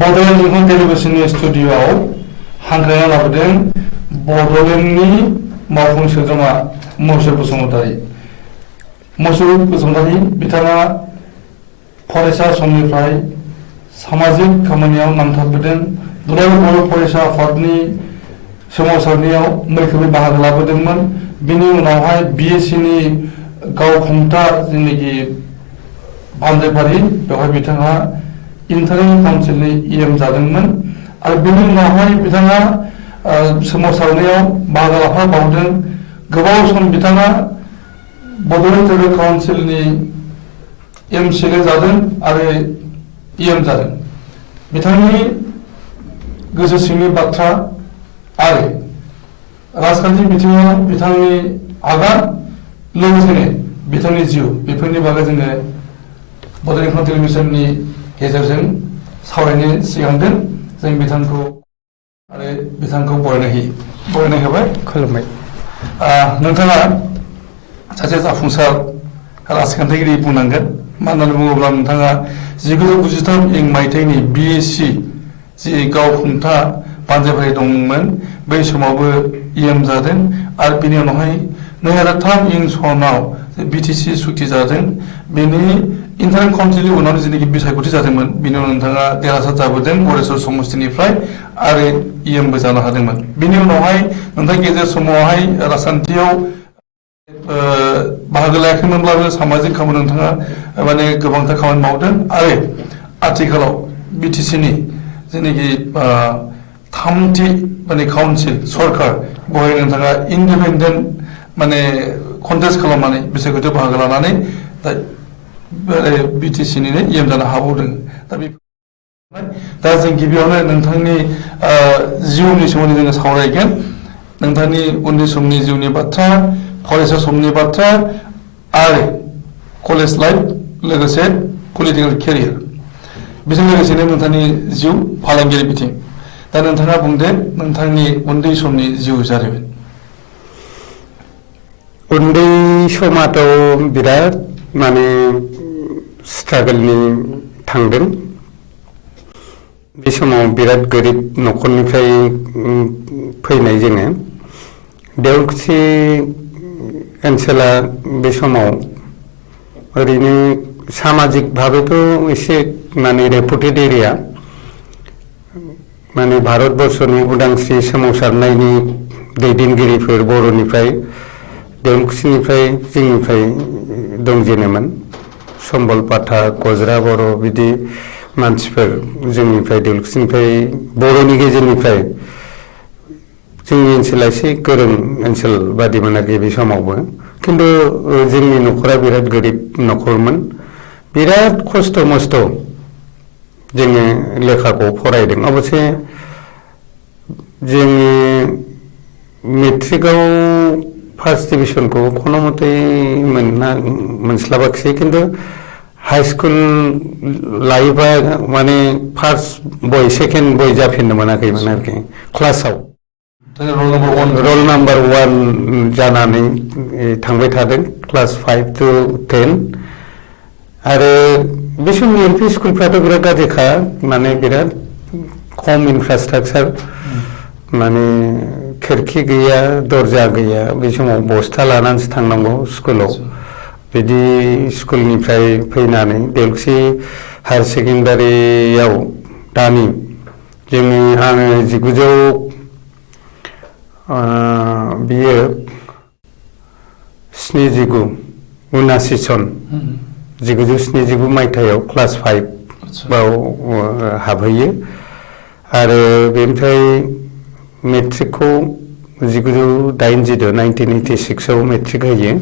बड'लेण्ड इंखं टेलिभिजननि स्टुडिअ'आव हांख्रायना लाबोदों बड'लेण्डनि मावफुं सोद्रोमा मौसुर बसुमतारी। मौसुर बसुमतारी बिथाङा फरायसा समनिफ्राय सामाजिक खामानियाव नांथाबबोदों। दुलाराय बर' फरायसा आफादनि सोमावसारनायाव मैखोमै बाहागो लाबोदोंमोन। बिनि उनावहाय बिएससिनि गावखुंथा जेनाखि बानजायफारि बेवहाय बिथाङा इन्टारिम काउन्सिलनि इएम जादोंमोन आरो बिनि उनावहाय बिथाङा सोमावसारनायाव बाहागो लाफाबावदों। गोबाव सम बिथाङा बड'लेण्ड ट्राइबेल काउन्सिलनि एमसिएलए जादों आरो इएम जादों। बिथांनि गोसो सिंनि बाथ्रा आरो राजखान्थि बिथिङाव बिथांनि आगान लोगोसेनो बिथांनि जिउ बेफोरनि बागै जोङो बड'लेण्ड इंखं टेलिभिजननि गेजेरजों सावरायनो सिगांदों। जों बिथांखौ बरायनाय होबाय, खुलुमबाय। नोंथाङा सासे जाफुंसार राजखान्थिगिरि बुंनांगोन। मानो होननानै बुङोब्ला नोंथाङा 1993 मायथाइनि बिएससि जि गावखुंथा बानजायफारि दंमोन बै समावबो इएम जादों आरो बिनि उनावहाय 2003 सनाव बिटिसि सुक्ति जादों। बेनि इन्टारिम काउन्सिलनि उनाव जेनाखि बिसायख'थि जादोंमोन बिनि उनाव नोंथाङा देरहासार जाबोदों गरेस्वर समष्टिनिफ्राय आरो इएमबो जानो हादोंमोन। बिनि उनावहाय नोंथाङा गेजेर समावहाय राजखान्थियाव बाहागो लायाखैमोनब्लाबो सामाजिक खामानि नोंथाङा माने गोबांथार खामानि मावदों आरो आथिखालाव बिटिसिनि जेनाखि थामथि माने काउन्सिल सरकार बेवहाय नोंथाङा इन्डिपेन्डेन्ट माने कन्टेस्ट खालामनानै बिसायख'थियाव बाहागो लानानै दा बिटिसिनिनो इएम जानो हाबावदों। दा जों गिबियावनो नोंथांनि जिउनि सोमोन्दै जोङो सावरायगोन। नोंथांनि उन्दै समनि जिउनि बाथ्रा, फरायसा समनि बाथ्रा आरो कलेज लाइफ लोगोसे पलिटिकेल केरियार बेजों लोगोसेनो नोंथांनि जिउ फालांगियारि बिथिं। दा नोंथाङा बुंदो नोंथांनि उन्दै समनि जिउ जारिमिन। उन्दै समाथ' बिराद माने स्ट्रागलनि थांदों। बे समाव बिराद गोरिब न'खरनिफ्राय फैनाय जोङो। देवलखुसि ओनसोला बे समाव ओरैनो सामाजिक भाबेथ' एसे माने रेपुटेड एरिया, माने भारतबर्षनि उदांस्रि सोमावसारनायनि दैदेनगिरिफोर बर'निफ्राय देवलखुसिनिफ्राय जोंनिफ्राय दंजेनोमोन। सम्बल पाठक, गज्रा बर' बिदि मानसिफोर जोंनिफ्राय देवलखुसिनिफ्राय बर'नि गेजेरनिफ्राय जोंनि ओनसोला एसे गोरों ओनसोल बादिमोन आरोखि बे समावबो। खिन्थु जोंनि न'खरा बिराद गोरिब न'खरमोन। बिराद खस्थ' मस्थ' जोङो लेखाखौ फरायदों। अबसे जोङो मेट्रिकआव फार्स्ट डिभिजनखौ खुनु मथे मोनस्लाबाखिसै, खिन्थु हाई स्कुल लायोबा माने फार्स्ट बय सेकेन्ड बय जाफिननो मोनाखैमोन आरोखि क्लासाव। रल नाम्बार 1 जानानै थांबाय थादों क्लास 5 to 10। आरो बे समनि एलपि स्कुलफ्राथ' बिराद गाज्रिखा, माने बिराद खम इनफ्रास्ट्राक्चार, माने खिरखि गैया, दरजा गैया। बे समाव बस्था लानानैसो थांनांगौ स्कुलाव। बिदि स्कुलनिफ्राय फैनानै देवलखुसि हायार सेकेन्डारियाव दानि जोङो आङो 1979 सन 1979 मायथाइयाव क्लास 5 आव हाबहैयो आरो बेनिफ्राय मेट्रिकखौ 1986 आव मेट्रिक होयो।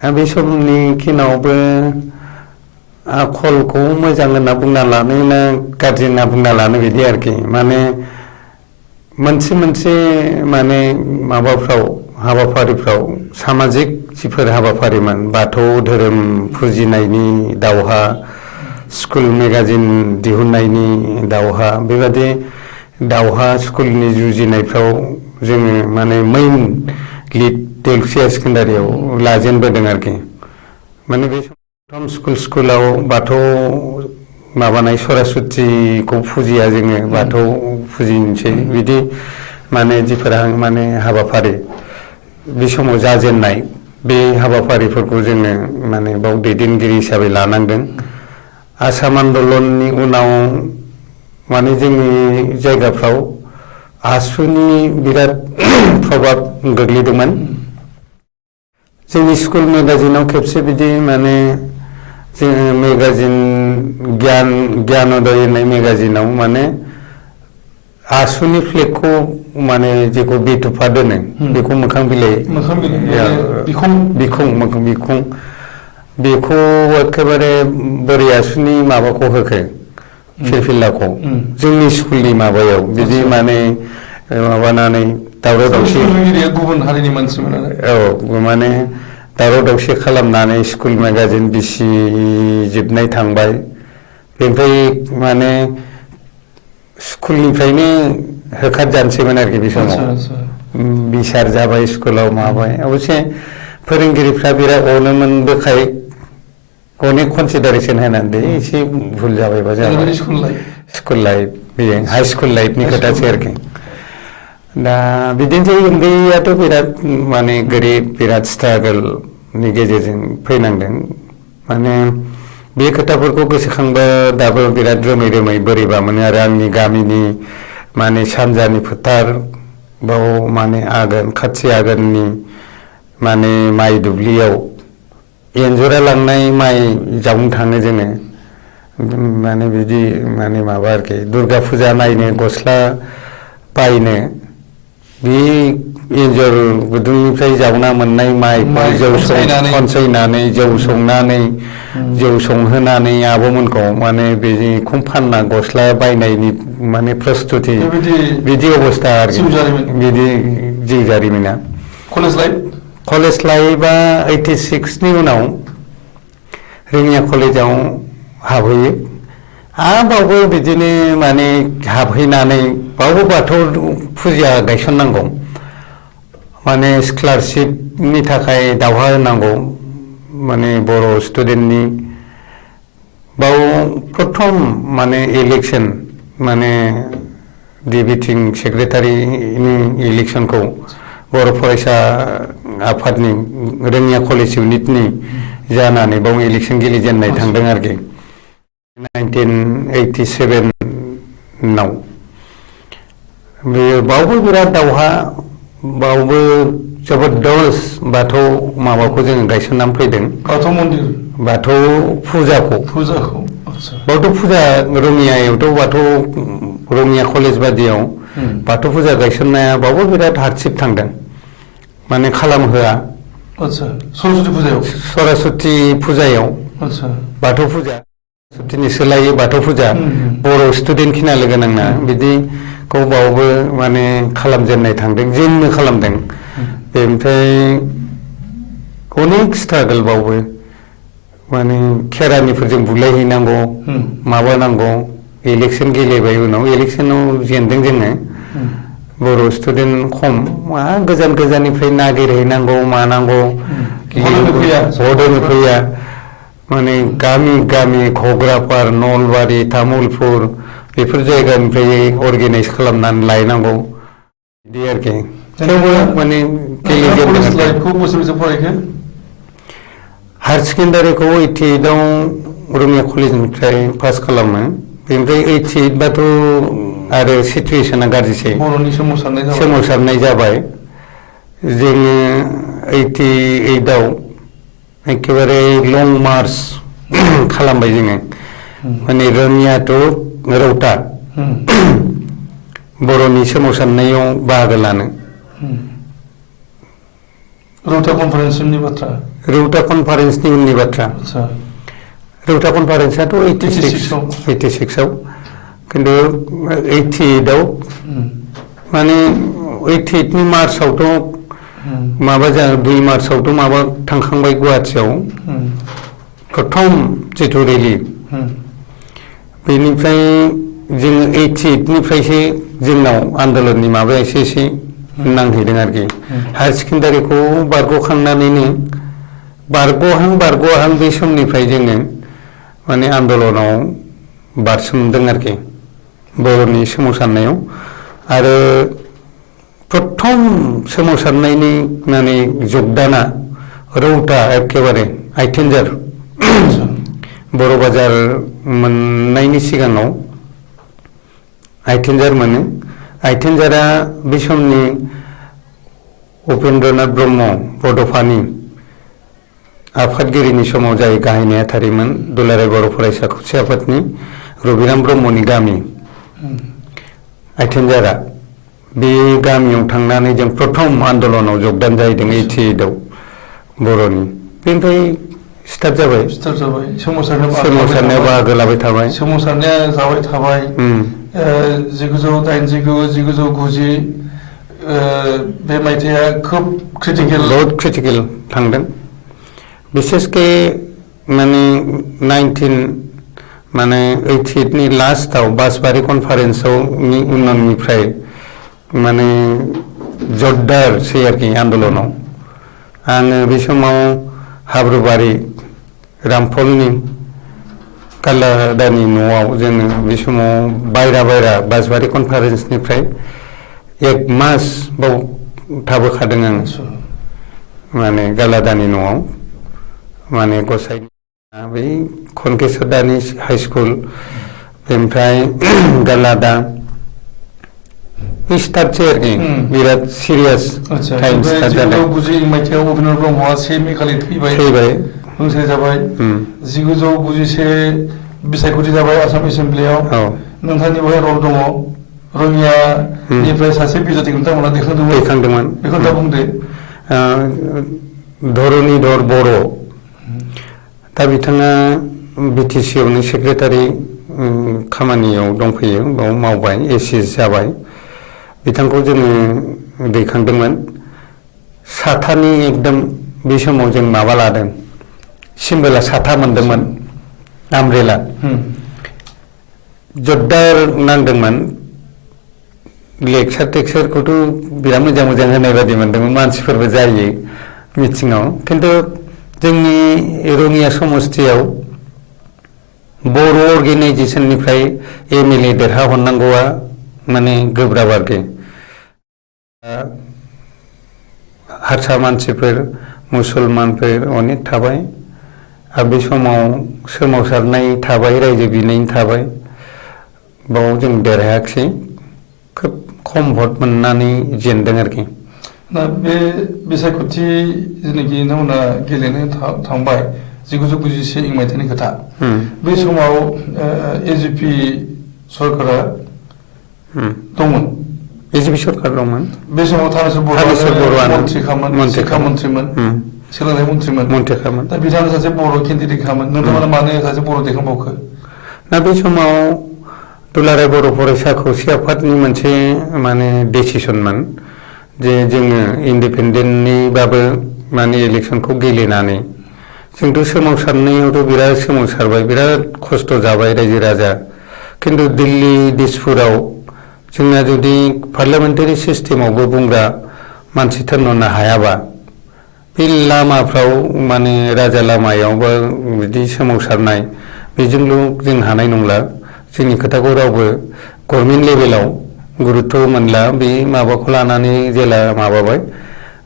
बे समनि खिनावबो आखलखौ मोजां होनना बुंना लानो ना गाज्रि होनना बुंना लानो बिदि आरोखि। माने मोनसे माने माबाफ्राव हाबाफारिफ्राव सामाजिक जिफोर हाबाफारिमोन, बाथौ धोरोम फुजिनायनि दावहा, स्कुल मेगाजिन दिहुननायनि दावहा, बेबादि दावहा स्कुलनि जुजिनायफ्राव जोङो माने मेइन लिड देवलखुसि हायार सेकेन्डारियाव लाजेनबोदों आरोखि। माने बे प्रथम स्कुलाव बाथौ माबानाय सरासतिखौ फुजिया जोङो बाथौ फुजिनोसै बिदि माने जिफोरा माने हाबाफारि बे समाव जाजेननाय बे हाबाफारिफोरखौ जोङो माने बाव दैदेनगिरि हिसाबै लानांदों। आसाम आन्दलननि उनाव माने जोंनि जायगाफ्राव आसुनि बिराद प्रभाब गोग्लैदोंमोन। जोंनि स्कुल मेगाजिनाव खेबसे बिदि माने जोङो मेगाजिन ज्ञानोदय होननाय मेगाजिनाव माने आसुनि फ्लेगखौ माने जेखौ बेथुफा दोनो बेखौ मोखां बिलाइ बिखुं बेखौ एखेबारे बोरै आसुनि माबाखौ होखो फिरफिलाखौ जोंनि स्कुलनि माबायाव बिदि माने माबानानै दावराव दावसि गुबुन हारिनि मानसिमोन औ माने दावराव दावसि खालामनानै स्कुल मेगाजिन बिसिजोबनाय थांबाय। बेनिफ्राय माने स्कुलनिफ्रायनो होखारजानोसैमोन आरोखि बे समाव बिसार जाबाय स्कुलाव माबाय। अबयसे फोरोंगिरिफ्रा बिराद अनोमोनबोखाय अनेक कनसिडारेसन होनानै एसे भुल जाबायबा जाबाय। स्कुल लाइफ बेयो हाइ स्कुल लाइफनि खोथासै आरोखि। दा बिदिनोसै उन्दैयाथ' बिराद माने गोरिब बिराद स्ट्रागोलनि गेजेरजों फैनांदों। माने बे खोथाफोरखौ गोसोखांबा दाबो बिराद रोमै रोमै बोरैबा मोनो आरो आंनि गामिनि माने सानजानि फोथार बाव माने खाथि आघोननि माने माइ दुब्लियाव एन्जरा लांनाय माइ जावनो थाङो जोङो माने बिदि माने माबा आरोखि दुर्गा फुजा नायनो गस्ला बायनो बे एन्जर गुदुंनिफ्राय जावना मोननाय माइखौ खनसायनानै जौ संनानै जौ संहोनानै आब'मोनखौ माने बेखौ फानना गस्ला बायनायनि माने प्रस्तुति बिदि अबस्था आरोखि बिदि जिउ जारिमिना। कलेज लाइफआ 86नि उनाव रङिया कलेजाव हाबहैयो। बावबो बिदिनो माने हाबहैनानै बावबो बाथौ फुजा गायसननांगौ माने स्कलारशिपनि थाखाय दावहा होनांगौ माने बर' स्टुडेन्टनि बाव प्रथम माने इलेक्सन माने डिबिटिं सेक्रेटारिनि इलेक्सनखौ बर' फरायसा आफादनि रङिया कलेज इउनिटनि जानानै बाव इलेक्सन गेलेजेननाय थांदों आरोखि 1987 बावबो बिराद दावहा बावबो जबरदस्त बाथौ माबाखौ जोङो गायसननानै फैदों। बाथौ फुजाखौ बावथ' फुजा रङियायावथ' बाथौ रङिया कलेज बादियाव बाथौ फुजा गायसननाया बावबो बिराद हार्डशिप थांदों माने खालामहोआ। सरस्वती फुजायाव बाथौ फुजा सरस्वतीनि सोलायै बाथौ फुजा बर' स्टुडेन्ट खिना लोगो नांना बिदिखौ बावबो माने खालामजेननाय थांदों जोंनो खालामदों। बेनिफ्राय अनेक स्ट्रागोल बावबो माने खेरानिफोरजों बुलायहैनांगौ माबानांगौ इलेक्सन गेलेबाय उनाव इलेक्सनाव जेनदों जोङो बर' स्टुडेन्ट खम गोजान गोजाननिफ्राय नागिरहैनांगौ मानांगौ भटआनो फैया माने गामि गामि घग्रापार नलबारि तामुलपुर बेफोर जायगानिफ्राय अर्गेनाइज खालामनानै लायनांगौ बिदि आरोखि। थेवबो माने हायार सेकेन्डारिखौ 88आव रङिया कलेजनिफ्राय पास खालामो। बेनिफ्राय 88 बाथ' आरो सिटुवेसना गाज्रिसै सोमावसारनाय जाबाय। जोङो 88आव एखेबारे लं मार्च खालामबाय जोङो माने रङिया टु रौता बर'नि सोमावसारनायाव बाहागो लानो। रौता कनफारेन्सनि उननि बाथ्रा रौता कनफारेन्सआथ' 86आव खिन्थु 88आव माने 88नि मार्चआवथ' माबा 2 मार्चआवथ' माबा थांखांबाय गुवाहाटियाव प्रथम जिथु रेलि बेनिफ्राय जोङो 88निफ्रायसो जोंनाव आन्दलननि माबाया एसे नांहैदों आरोखि। हायार सेकेन्डारिखौ बारग'खांनानैनो बारग'हां बे समनिफ्राय जोङो माने आन्दलनाव बारसोमदों आरोखि बर'नि सोमावसारनायाव आरो प्रथम सोमावसारनायनि माने जगदाना रौता एखेबारे आइटेनजार बर' बाजार मोननायनि सिगाङाव आइटेनजार मोनो आइटेनजारा बे समनि उपेन्द्रनाथ ब्रह्म बड'फानि आफादगिरिनि समाव जाय गाहाय नेहाथारिमोन दुलाराय बर' फरायसा खौसे आफादनि रबिराम ब्रह्मनि गामि आइटेनजारा बे गामियाव थांनानै जों प्रथम आन्दलनाव जगदान जाहैदों 88आव बर'नि बेनिफ्राय स्टार्ट जाबाय सोमावसारनायाव बाहागो लाबाय थाबाय सोमावसारनाया जाबाय थाबाय 1989 1990 बे मायथाइया खोब क्रिटिकेल बहुत क्रिटिकेल थांदों बिसेसके माने 88 नि लास्टआव बासबारि कनफारेन्सआव उननिफ्राय माने जरदारसै आरोखि आन्दलनाव आङो बे समाव हाब्रुबारि रामफलनि कालादानि न'आव जोङो बे समाव बायरा बासबारि कनफारेन्सनिफ्राय 1 मास बाव थाबोखादों आङो माने गालादानि न'आव माने गसाइनि बै खनकेसर दानि हाइ स्कुल ओमफ्राय गालादा स्टार्टसै आरोखि बिराद सिरियास टाइम स्टार्ट जादों 1990 मायथाइयाव उपेन्द्र ब्रह्मआ 1 मे खालि थैबाय रुंसारि जाबाय 1991 बिसायख'थि जाबाय आसाम एसेमब्लियाव नोंथांनि बेवहाय रल दङ रङियानिफ्राय सासे बिजाथिखौ नोंथांमोना दैखांदोंमोन बेखौ दा बुंदो धरनिधर बर' दा बिथाङा BTC आवनो सेक्रेटारि खामानियाव दंफैयो बाव मावबाय एसिस जाबाय बिथांखौ जोङो दैखांदोंमोन साथानि एकदम बे समाव जों माबा लादों सिमबोला साथा मोनदोंमोन आमब्रेला जरदार नांदोंमोन लेक्सार टेक्सारखौथ' बिराद मोजां होनाय बायदि मोनदोंमोन मानसिफोरबो जायो मिथिङाव खिन्थु जोंनि रङिया समस्तियाव बर' अर्गेनाइजेसननिफ्राय MLA देरहाहरनांगौआ माने गोब्राब आरोखि हारसा मानसिफोर मुसलमानफोर अनेक थाबाय आरो बे समाव सोमावसारनाय थाबाय रायजो बिनायनि थाबाय बाव जों देरहायाखिसै खोब खम भट मोननानै जेनदों आरोखि दा बे बिसायख'थि जेनाखि नोंथांमोना गेलेनो थांबाय 1991 मायथाइनि खोथा बै समाव AGP सरकारा दंमोन AGP सरकार दंमोन बे समाव थानेस्वर बर'आ मन्थ्रिमोन सोलोंथाइ मन्थ्रिमोन दा बिथाङा सासे बर' केन्डिडेटखामोन नोंथांमोना मानो सासे बर' दैखांबावखो दा बे समाव दुलाराय बर' फरायसा खौसे आफादनि मोनसे माने डिसिसनमोन जे जोङो इन्डिपेन्डेन्टनिबाबो माने इलेक्सनखौ गेलेनानै जोंथ' सोमावसारनायावथ' बिराद सोमावसारबाय बिराद खस्थ' जाबाय रायजो राजा खिन्थु दिल्ली दिसपुराव जोंना जुदि पार्लियामेन्टारि सिस्टेमावबो बुंग्रा मानसि थिनहरनो हायाबा बे लामाफ्राव माने राजा लामायाव बा बिदि सोमावसारनाय बेजोंल' जों हानाय नंला जोंनि खोथाखौ रावबो गभर्नमेन्ट लेभेलाव गुरुत्थ' मोनला बे माबाखौ लानानै जेला माबाबाय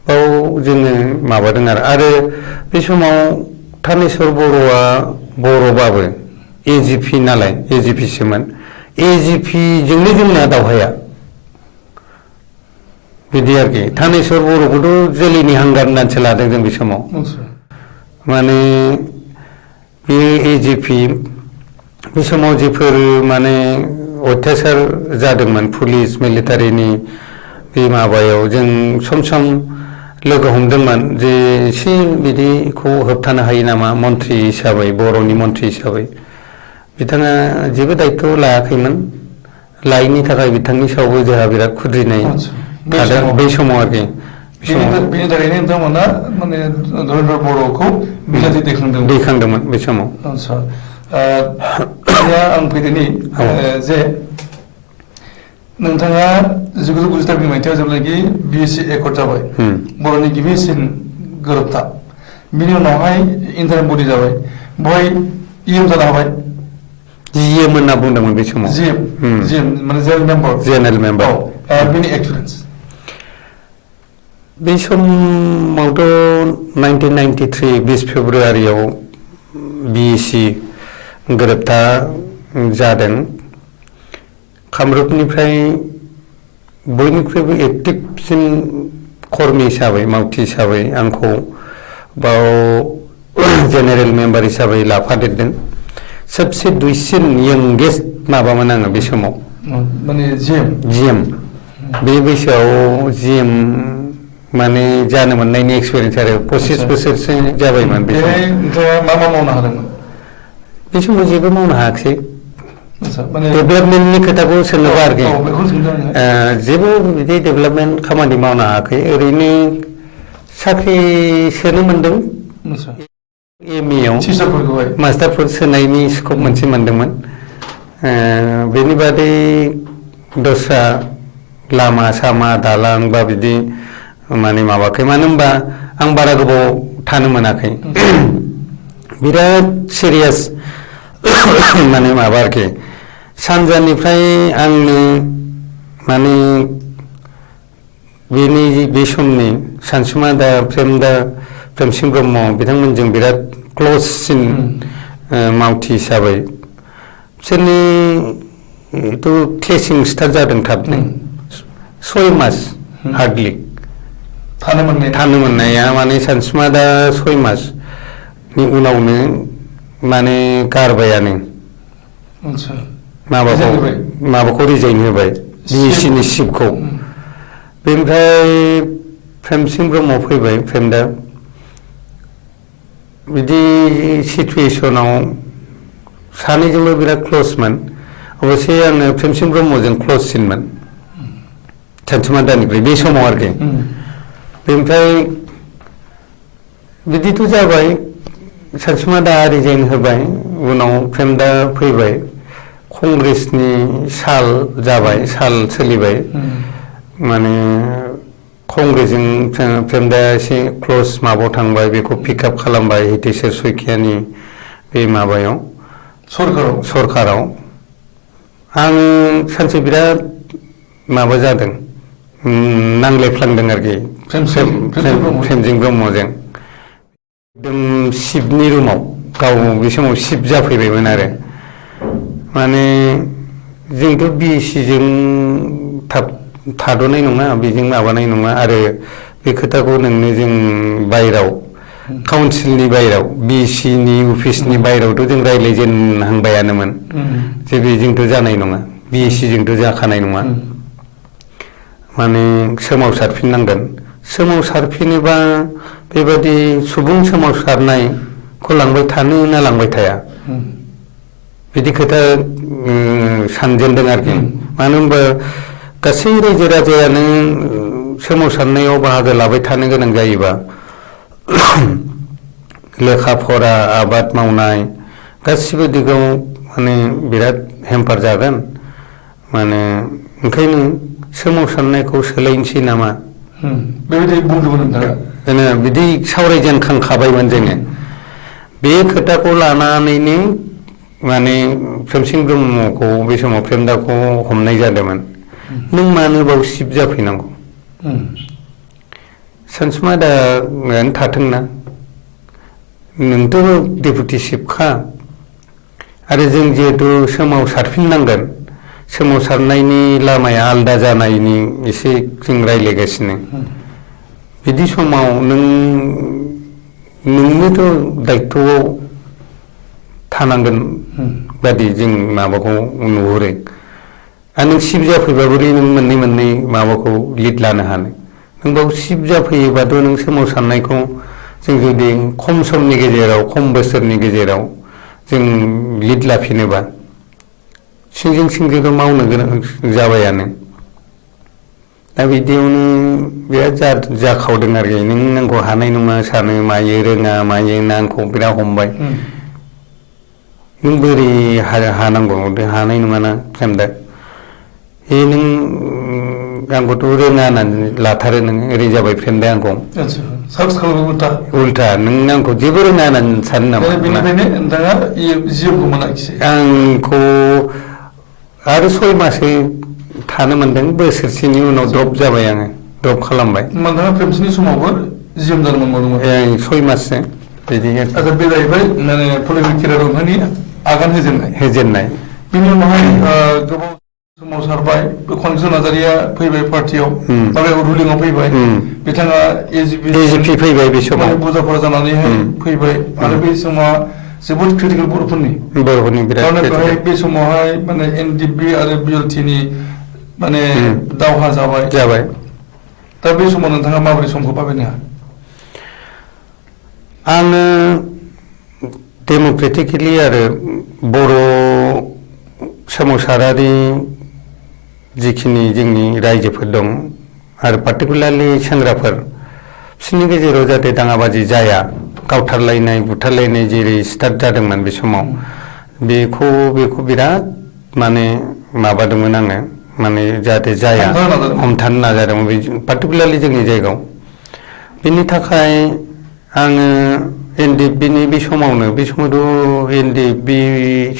बाव जोङो माबादों आरो बे समाव थानेस्वर बर'आ बर'बाबो AGP नालाय AGPसोमोन AGPजोंनो जोंना दावहाया बिदि आरोखि थानेस्वर बर'खौथ' जोलैनि हांगार होननानैसो लादों जों बे समाव माने बे AGP बे समाव जेफोर माने अत्याचार जादोंमोन पुलिस मिलिटारिनि बे माबायाव जों सम लोगो हमदोंमोन जे एसे बिदिखौ होबथानो हायो नामा मन्थ्रि हिसाबै बर'नि मन्थ्रि हिसाबै बिथाङा जेबो दायित्व लायाखैमोन लायैनि थाखाय बिथांनि सायावबो जोंहा बिराद खुद्रिनाय थादों बै समाव आरोखि बेनि थाखायनो नोंथांमोना माने धरनिधर बर'खौ बिजाथि दैखांदोंमोन बै समाव आदसा आं फैदोनि जे नोंथाङा 1993 मायथाइयाव जेब्लानाखि BSc एकर्ड जाबाय बर'नि गिबिसिन गोरोबथा बिनि उनावहाय इन्टारिम बडि जाबाय बेवहाय EM जानो हाबाय जिएम होनना बुंदोंमोन बे समाव GM माने जेनेरेल मेम्बार जेनेरेल मेम्बार बेनि एक्सपिरियेन्स बे समावथ' 1993 20 फेब्रुआरियाव बिएसि गोरोबथा जादों कामरुपनिफ्राय बयनिख्रुइबो एक्टिभसिन कर्मि हिसाबै मावथि हिसाबै आंखौ बाव जेनेरेल मेम्बार हिसाबै लाफादेरदों सबसे दुइसिन यंगेस्ट माबामोन आङो बे समाव माने GM बे बैसोआव GM माने जानो मोननायनि एक्सपिरियेन्स आरो 25 बोसोरसो जाबायमोन बे समाव नोंथाङा मा मावनो हादोंमोन बे समाव जेबो मावनो हायाखै डेभेलपमेन्टनि खोथाखौ सोङोबा आरोखि जेबो बिदि डेभेलपमेन्ट खामानि मावनो हायाखै ओरैनो साख्रि सोनो मोनदों एमइआव मास्टारफोर सोनायनि स्कप मोनसे मोनदोंमोन बेनि बादै दस्रा लामा सामा दालां बा बिदि माने माबाखै मानो होनबा आं बारा गोबाव थानो मोनाखै बिराद सिरियास माने माबा आरोखि सानजानिफ्राय आंनो माने बेनि बे समनि सानसुमा दा प्रेमसिं ब्रह्म बिथांमोनजों बिराद क्लससिन मावथि हिसाबै बिसोरनिथ' क्लेसिं स्टार्ट जादों थाबनो 6 मास हार्डलि थानो मोननाया माने सानसुमा दा 6 मासनि उनावनो माने गारबायानो माबाखौ रिजाइन होबाय बिएसिनि सिटखौ बेनिफ्राय प्रेमसिं ब्रह्म फैबाय प्रेमदा बिदि सिटुवेसनाव सानैजोंबो बिराद क्लसमोन अबसे आङो प्रेमसिं ब्रह्मजों क्लससिनमोन सानसुमा दानिफ्राय बे समाव आरोखि बेनिफ्राय बिदिथ' जाबाय सानसुमा दा रिजाइन होबाय उनाव प्रेमदा फैबाय कंग्रेसनि साल जाबाय साल सोलिबाय माने कंग्रेसजों प्रेमदा एसे क्लस माबायाव थांबाय बेखौ पिकआप खालामबाय हितेश्वर शइकियानि बे माबायाव सरकाराव आं सानसे बिराद माबा जादों नांलायफ्लांदों आरोखि प्रेमसिं ब्रह्मजों एकदम शिबनि रुमाव गाव बे समाव शिब जाफैबायमोन आरो माने जोंथ' बिएसिजों थाद'नाय नङा बेजों माबानाय नङा आरो बे खोथाखौ नोंनो जों बायराव काउन्सिलनि बायराव बिएसिनि अफिसनि बायरावथ' जों रायज्लायजेनहांबायानोमोन जे बेजोंथ' जानाय नङा बिएसिजोंथ' जाखानाय नङा माने सोमावसारफिननांगोन सोमावसारफिनोबा बेबादि सुबुं सोमावसारनायखौ लांबाय थानो ना लांबाय थाया बिदि खोथा सानजेनदों आरोखि मानो होनबा गासै रायजो राजायानो सोमावसारनायाव बाहागो लाबाय थानो गोनां जायोबा लेखा फरा आबाद मावनाय गासिबो दिगाव माने बिराद हेम्पार जागोन माने ओंखायनो सोमावसारनायखौ सोलायनोसै नामा बेबायदि बुंदोंमोन नोंथाङा बिदि सावरायजेनखांखाबायमोन जोङो बे खोथाखौ लानानैनो माने प्रेमसिं ब्रह्मखौ बे समाव प्रेमदाखौ हमनाय जादोंमोन नों मानो बाव शिब जाफैनांगौ सानसुमा दानो थाथोंना नोंथ' डेपुटि शिबखा आरो जों जिहेतु सोमावसारफिननांगोन सोमावसारनायनि लामाया आलादा जानायनि एसे जों रायज्लायगासिनो बिदि समाव नोंनोथ' दायथ'आव थानांगोन बादि जों माबाखौ नुहुरो आरो नों शिब जाफैबा बोरै नों मोननै माबाखौ लिड लानो हानो नों बाव शिब जाफैयोबाथ' नों सोमावसारनायखौ जों जुदि खम समनि गेजेराव खम बोसोरनि गेजेराव जों लिड लाफिनोबा सिंजों मावनो गोनां जाबायानो दा बिदियावनो बिराद जाखावदों आरोखि नों आंखौ हानाय नङा सानो मायो रोङा मायो ना आंखौ बिराद हमबाय नों बोरै हानांगौ हानाय नङाना प्रेमदा नों आंखौथ' रोङा होननानै लाथारो नोङो ओरै जाबाय फ्रेन्डआ आंखौ आदसा सार्च खालामो उल्था उल्था नों आंखौ जेबो रोङा होननानै सानो नामा बेनिफ्रायनो नोंथाङा जिउखौ मोनाखिसै आंखौ आरो 6 मासो थानो मोनदों बोसोरसेनि उनाव द्रप जाबाय आङो द्रप खालामबाय नोंथाङा प्रेमसिनि समावबो जिउम जानो मोनबावदोंमोन 6 माससो बिदि आচ্ছা बे जाहैबाय माने पलिटिक केरियाराव नोंथांनि आगान होजेननाय बिनि उनावहाय गोबाव सोमावसारबाय खनसु नार्जारिया फैबाय पार्टियाव माबायाव रुलिंआव फैबाय बिथाङा एजिपि फैबाय बे समाव बुजाफोरा जानानैहाय फैबाय आरो बे समाव जोबोद क्रिटिकेल बर'फोरनि बिराद बेवहाय बे समावहाय माने एनडिपि आरो बिएलटिनि माने दावहा जाबाय दा बे समाव नोंथाङा माबोरै समखौ बाबायनो आङो डेम'क्रेटिकेलि आरो बर' सोमावसारारि जिखिनि जोंनि रायजोफोर दं आरो पार्टिकुलारलि सेंग्राफोर बिसोरनि गेजेराव जाहाथे दाङाबाजि जाया गावथारलायनाय बुथारलायनाय जेरै स्टार्ट जादोंमोन बे समाव बेखौ बिराद माने माबादोंमोन आङो माने जाहाथे जाया हमथानो नाजादोंमोन बे पार्टिकुलारलि जोंनि जायगायाव बेनि थाखाय आङो एनडिएफबिनि बे समावथ' एनडिएफबि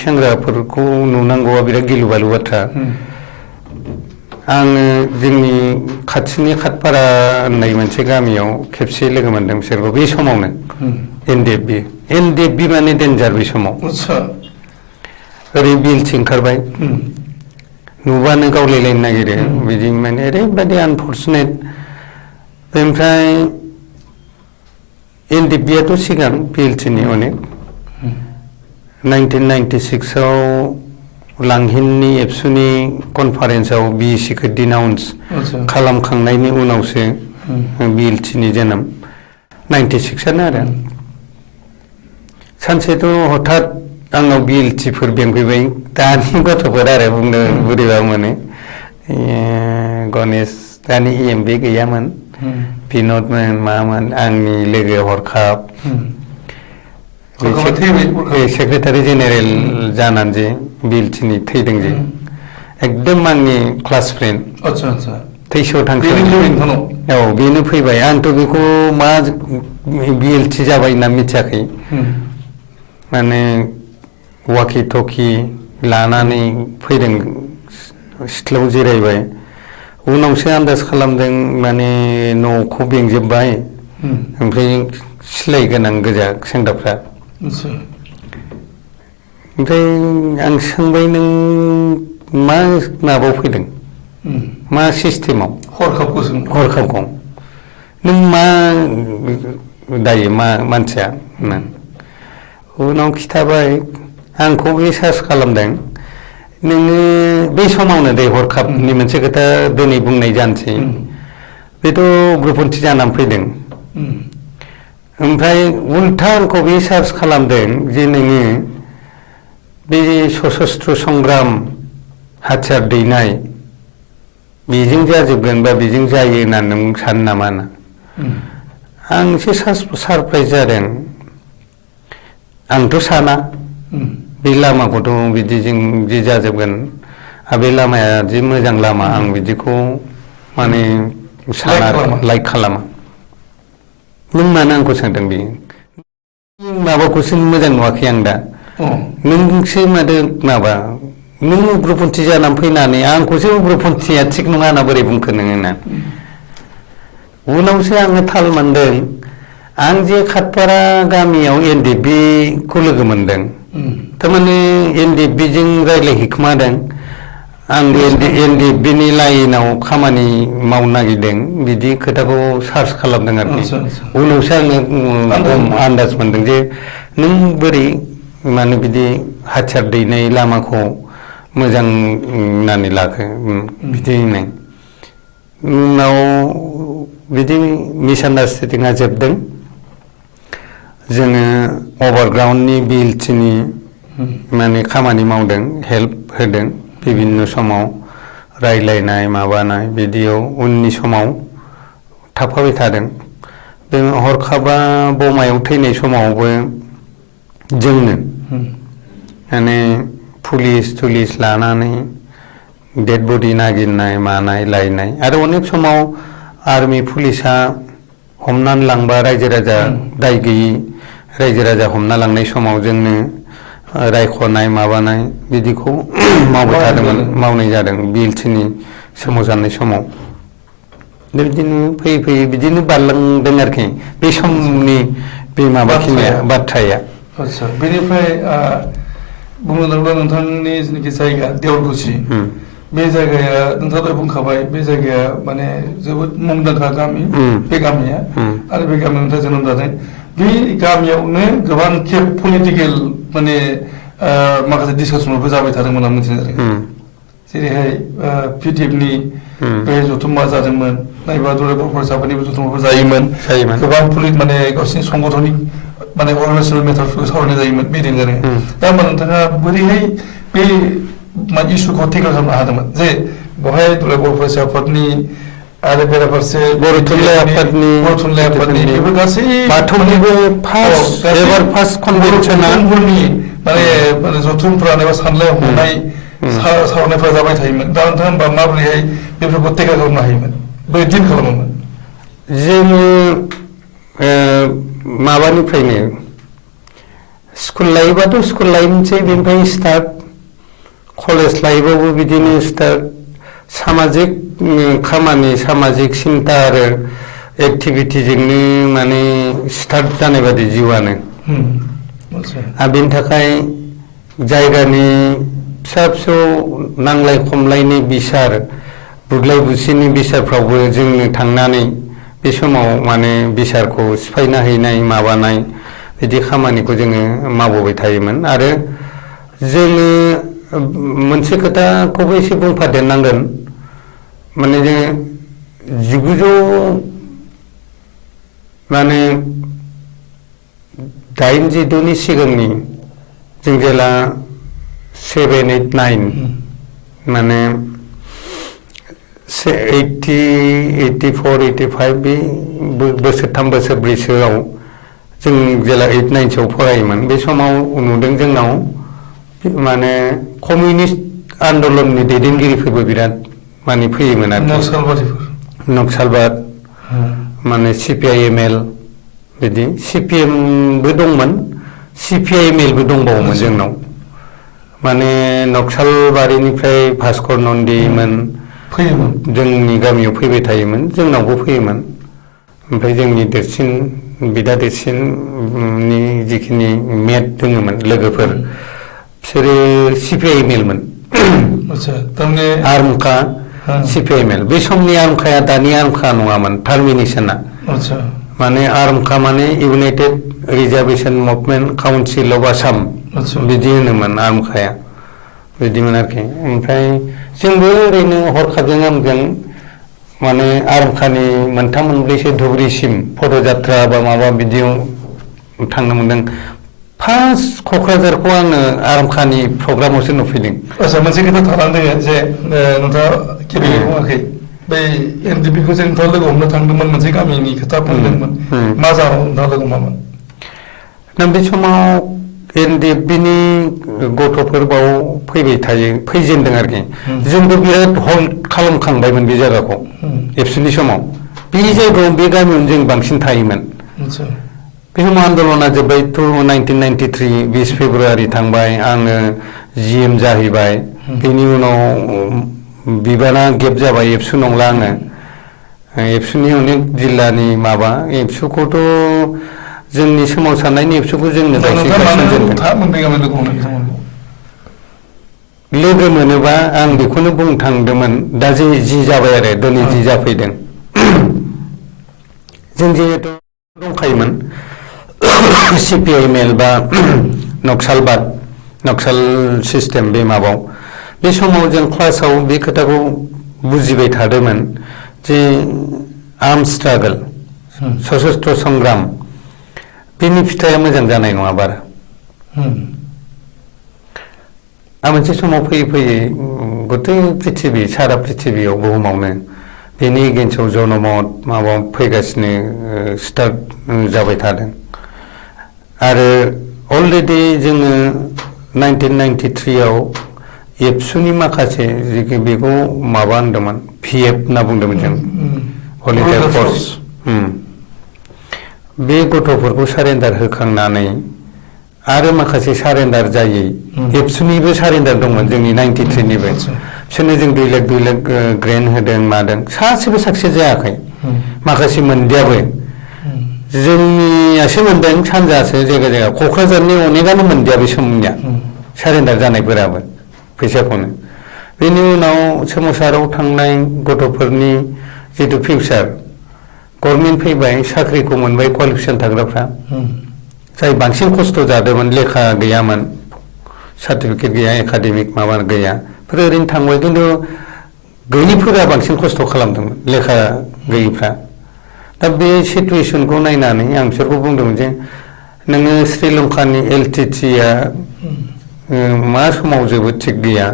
सेंग्राफोरखौ नुनांगौआ बिराद गिलु बालु बाथ्रा आङो जोंनि खाथिनि खातपारा होननाय मोनसे गामियाव खेबसे लोगो मोनदों बिसोरखौ बे समावनो एनडिएफबि माने डेन्जार बे समाव ओरै बिएलटि ओंखारबाय नुबानो गावलायलायनो नागिरो बिदि माने ओरैबायदि आनफर्चुनेट ओमफ्राय एनडिएफबियाथ' सिगां बिएलटिनि अनेक 1996आव लांहिननि एबसुनि कनफारेन्सआव बिएसिखौ डिनाउन्स खालामखांनायनि उनावसो बिएलटिनि जोनोम 96आनो आरो सानसेथ' हठात आंनाव बिएलटिफोर बेंफैबाय दानि गथ'फोर आरो बुंनो बोरैबा मोनो गणेश दानि इएमबि गैयामोन बिनदमोन मामोन आंनि लोगो हरखाब सेक्रेटारि जेनेरेल जानानै जे बिएलटिनि थैदों जे एकदम आंनि क्लास फ्रेन्ड थैस'आव थांस'नो औ बेनो फैबाय आंथ' बेखौ मा बिएलटि जाबाय होनना मिथियाखै माने वाकि टकि लानानै फैदों सिथ्लायाव जिरायबाय उनावसो आन्दाज खालामदों माने न'खौ बेंजोब्बाय ओमफ्राय सिलाय गोनां गोजा सेंग्राफ्रा ओमफ्राय आं सोंबाय नों मा माबायाव फैदों मा सिस्टेमाव हरखाबखौ नों मा दायो मा मानसिया उनाव खिथाबाय आंखौ बे सार्च खालामदों नोङो बे समावनो दे हरखाबनि मोनसे खोथा दिनै बुंनाय जानोसै बेथ' उग्रपन्थी जानानै फैदों ओमफ्राय उल्था आंखौ बे सार्च खालामदों जे नोङो बे सशस्त्र संग्राम हाथियार दैनाय बेजों जाजोबगोन बा बेजों जायो होननानै नों सानो नामा होनना आं एसे सारप्राइज जादों आंथ' साना बे लामाखौथ' बिदिजों जि जाजोबगोन बे लामाया जि मोजां लामा आं बिदिखौ माने साना लाइक खालामा नों मानो आंखौ सोंदों बेयो माबाखौसो मोजां नुवाखै आं दा नोंसो मादो माबा नों उग्रपन्थी जानानै फैनानै आंखौसो उग्रपन्थीया थिग नङा होनना बोरै बुंखो नोङो ना उनावसो आङो थाल मोनदों आं जे खातपारा गामियाव एनडिएफबिखौ लोगो मोनदों थारमाने एनडिएफबिजों रायज्लायहैखोमादों आं एनडिएफबिनि लाइनाव खामानि मावनो नागिरदों बिदि खोथाखौ सार्च खालामदों आरोखि उनावसो आङो आन्दाज मोनदों जे नों बोरै माने बिदि हाथियार दैनाय लामाखौ मोजां होननानै लाखो बिदि होननाय उनाव बिदि मिसआन्डारस्टेन्डिंआ जोबदों जोङो अभारग्राउन्डनि बिएलटिनि माने खामानि मावदों हेल्प होदों बिभिन्न समाव रायलायनाय माबानाय बिदियाव उननि समाव थाफाबाय थादों बे हरखाबा बमायाव थैनाय समावबो जोंनो माने पुलिस लानानै डेड बडि नागिरनाय मानाय लायनाय आरो अनेक समाव आर्मि पुलिसा हमनानै लांबा रायजो राजा दाय गैयि रायजो राजा हमना लांनाय समाव जोंनो रायख'नाय माबानाय बिदिखौ मावबाय थादोंमोन मावनाय जादों बिएलटिनि सोमावसारनाय समाव बिदिनो फैयै फैयै बिदिनो बारलांदों आरोखि बे समनि बे माबाखिनिया बाथ्राया आदसा बेनिफ्राय बुंनो थाङोब्ला नोंथांनि जिनिखि जायगा देवलकुसि बे जायगाया नोंथाङा दहाय बुंखाबाय बे जायगाया माने जोबोद मुंदांखा गामि बे गामिया आरो बे गामियाव नोंथाङा जोनोम जादों बे गामियावनो गोबां खेब पलिटिकेल माने माखासे डिसकासनफोरबो जाबाय थादोंमोन होनना मिथिनाय जादों जेरैहाय पिडिएफनि बे जथुम्मा जादोंमोन नायबा दुलाराय बर' फरायसाफोरनिबो जथुम्माफोर जायोमोन गोबां माने गावसिनि संगठनिक माने अर्गानाइजेसनेल मेटारफोरखौ सावरायनाय जायोमोन मिटिं जादों दा होमबा नोंथाङा बोरैहाय बे इस्युखौ टेकल खालामनो हादोंमोन जे बेवहाय दुलाराय बर' फरायसा आफादनि आरो बेराफारसे बर' थुनलाइ आफादनि बेफोर गासै बाथौनिबो फार्स्ट कनभेनसना माने जथुमफ्रा एबा सानलाय हनाय सावरायनायफ्रा जाबाय थायोमोन दा नोंथाङा होमबा माबोरैहाय बेफोरखौ टेकल खालामनो हायोमोन बोरै डिल खालामोमोन जोङो माबानिफ्रायनो स्कुल लायोबाथ' स्कुल लायोमोनसै बेनिफ्राय स्टार्ट कलेज लायोबाबो बिदिनो स्टार्ट सामाजिक खामानि सामाजिक सिन्ता आरो एक्टिभिटिजोंनो माने स्टार्ट जानाय बादि जिउआनो आरो बेनि थाखाय जायगानि फिसा फिसौ नांलाय खमलायनि बिसार बुदलाय बुसिनि बिसारफ्रावबो जोंनो थांनानै बे समाव माने बिसारखौ सिफायना हैनाय माबानाय बिदि खामानिखौ जोङो मावबोबाय थायोमोन आरो जोङो मोनसे खोथाखौबो एसे बुंफादेरनांगोन माने जोङो 1982नि सिगांनि जों जेला 7, 8, 9 माने 80, 84, 85 बे बोसोरथाम बोसोरब्रैसोआव जों जेला 8, 9 सोआव फरायोमोन बे समाव नुदों जोंनाव माने कमिउनिस्ट आन्दलननि दैदेनगिरिफोरबो बिराद माने फैयोमोन आरो नक्सालबाद माने CPI-ML बिदि CPMबो दंमोन CPI-MLबो दंबावोमोन जोंनाव माने नक्सालबारिनिफ्राय भास्कर नन्दीमोन फैयोमोन जोंनि गामियाव फैबाय थायोमोन जोंनावबो फैयोमोन ओमफ्राय जोंनि देरसिन बिदा देरसिननि जिखिनि मेट दङमोन लोगोफोर बिसोरो CPI-MLमोन आर्मखा CPI-ML बे समनि आर्मखाया दानि आर्मखा नङामोन टार्मिनेसना माने आर्मखा माने United reservation movement council of Assam बिदि होनोमोन आर्मखाया बिदिमोन आरोखि ओमफ्राय जोंबो ओरैनो हरखाबजों आमजों माने आर्मखानि मोनथाम मोनब्रैसो धुबुरिसिम पदयात्रा बा माबा बिदियाव थांनो मोनदों फार्स्ट क'क्राझारखौ आङो आर्मखानि प्रग्रामावसो नुफैदों आदसा मोनसे खोथा थालांदों जे नोंथाङा गिबियाव बुङाखै बै NDP-खौ जों नोंथाङा लोगो हमनो थांदोंमोन मोनसे गामिनि खोथा बुंदोंमोन मा जाहोनाव नोंथाङा लोगो हमामोन दा बे समाव NDP-नि गथ'फोर बाव फैबाय थायो फैजेनदों आरोखि जोंबो बिराद हल्ड खालामखांबायमोन बे जायगाखौ एबसुनि समाव बे जायगायाव बे गामियावनो जों बांसिन थायोमोन बे समाव आन्दलना जोब्बाय 1993 20 फेब्रुवारि थांबाय आङो GM जाहैबाय बेनि उनाव बिबाना गेप जाबाय एबसु नंला आङो एबसुनि अनेक जिल्लानि माबा एबसुखौथ' जोंनि सोमावसारनायनि एबसुखौ जोंनो लोगो मोनोबा आं बेखौनो बुंनो थांदोंमोन दा जि जाबाय आरो दिनै जि जाफैदों जों जिहेतु दंखायोमोन CPI-ML बा नक्साल सिस्टेम बे माबाव बे समाव जों क्लासाव बे खोथाखौ बुजिबाय थादोंमोन जे आर्म स्ट्रागल सशस्त्र संग्राम बेनि फिथाइया मोजां जानाय नङा बारा आं मोनसे समाव फैयै फैयै गथै पृथिबि सारा पृथिबियाव बुहुमावनो बेनि एगेन्स्टआव जनमत माबा फैगासिनो स्टार्ट जाबाय थादों आरो अलरेडि जोङो 1993आव एबसुनि माखासे बेखौ माबा होनदोंमोन PF होनना बुंदोंमोन जों भलेन्टियार फर्स बे गथ'फोरखौ सारेन्डार होखांनानै आरो माखासे सारेन्डार जायै एबसुनिबो सारेन्डार दंमोन जोंनि 93 निबो बिसोरनो जों 2 लाख ग्रेन्ट होदों मादों सासेबो साक्सेस जायाखै माखासे मोनदियाबो जोंनियासो मोनदों सानजासो जायगा जायगा क'क्राझारनि अनेकानो मोनदिया बे समनिया सारेन्डार जानायफोराबो फैसाखौनो बेनि उनाव सोमावसाराव थांनाय गथ'फोरनि जिथु फिउचार गभर्नमेन्ट फैबाय साख्रिखौ मोनबाय क्वालिफिकेसन थाग्राफ्रा जाय बांसिन खस्थ' जादोंमोन लेखा गैयामोन सार्टिफिकेट गैया एकाडेमिक माबा गैया बेफोर ओरैनो थांबाय खिन्थु गैयिफोरा बांसिन खस्थ' खालामदोंमोन लेखा गैयिफ्रा दा बे सिटुवेसनखौ नायनानै आं बिसोरखौ बुंदोंमोन जे नोङो श्रीलंकानि LTTआ मा समाव जोबोद थिग गैया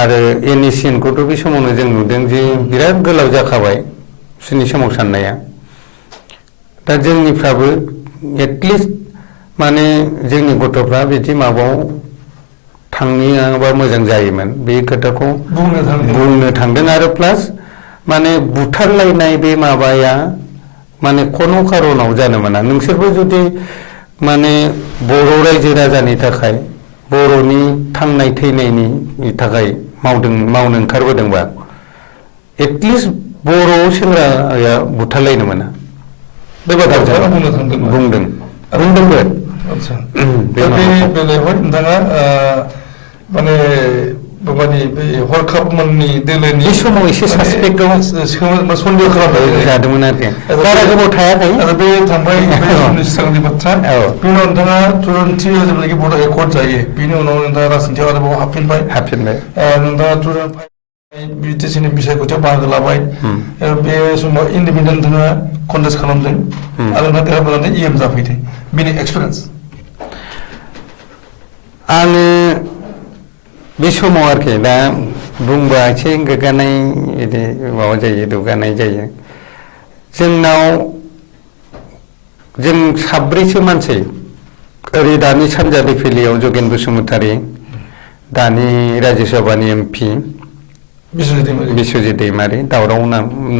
आरो NACNखौथ' बे समावनो जों नुदों जे बिराद गोलाव जाखाबाय बिसोरनि सोमावसारनाया दा जोंनिफ्राबो एटलिस्ट माने जोंनि गथ'फ्रा बिदि माबायाव थाङोबा मोजां जायोमोन बे खोथाखौ बुंनो थांदों आरो प्लास माने बुथारलायनाय बे माबाया माने खुनु खारनाव जानो मोना नोंसोरबो जुदि माने बर' रायजो राजानि थाखाय बर'नि थांनाय थैनायनि थाखाय मावनो ओंखारबोदोंबा एटलिस्ट बर' सेंग्राया बुथारलायनो मोना बे बाथ्राखौ बुंदोंबो बे बेलायावहाय नोंथाङा माने माबानि बे हरखाब मोननि दोलोनि बे समाव एसे सासपेक्टआव सन्देह खालामनाय जादोंमोन आरोखि बारा गोबाव थायाखै आरो बे थांबाय बे सिगांनि बाथ्रा बेनि उनाव नोंथाङा तुरन्ति जेब्लानाखि बर्डार एकर्ड जायो बेनि उनाव नोंथाङा राजनितियाव आरोबाव हाबफिनबाय नोंथाङा तुरन्त BTCनि बिसायख'थियाव बाहागो लाबाय बे समाव इन्डिपेन्डेन्ट नोंथाङा कन्टेस्ट खालामदों आरो नोंथाङा देरहाबोनानै EM जाफैदों बेनि एक्सपिरियेन्स आङो बे समाव आरोखि दा बुंबा एसे गोग्गानाय बिदि माबा जायो दुगानाय जायो जोंनाव जों 7 मानसि ओरै दानि सानजा दैफेलियाव जगेन बसुमतारी दानि राज्यो सभानि MP बिस्वजित दैमारि दावराव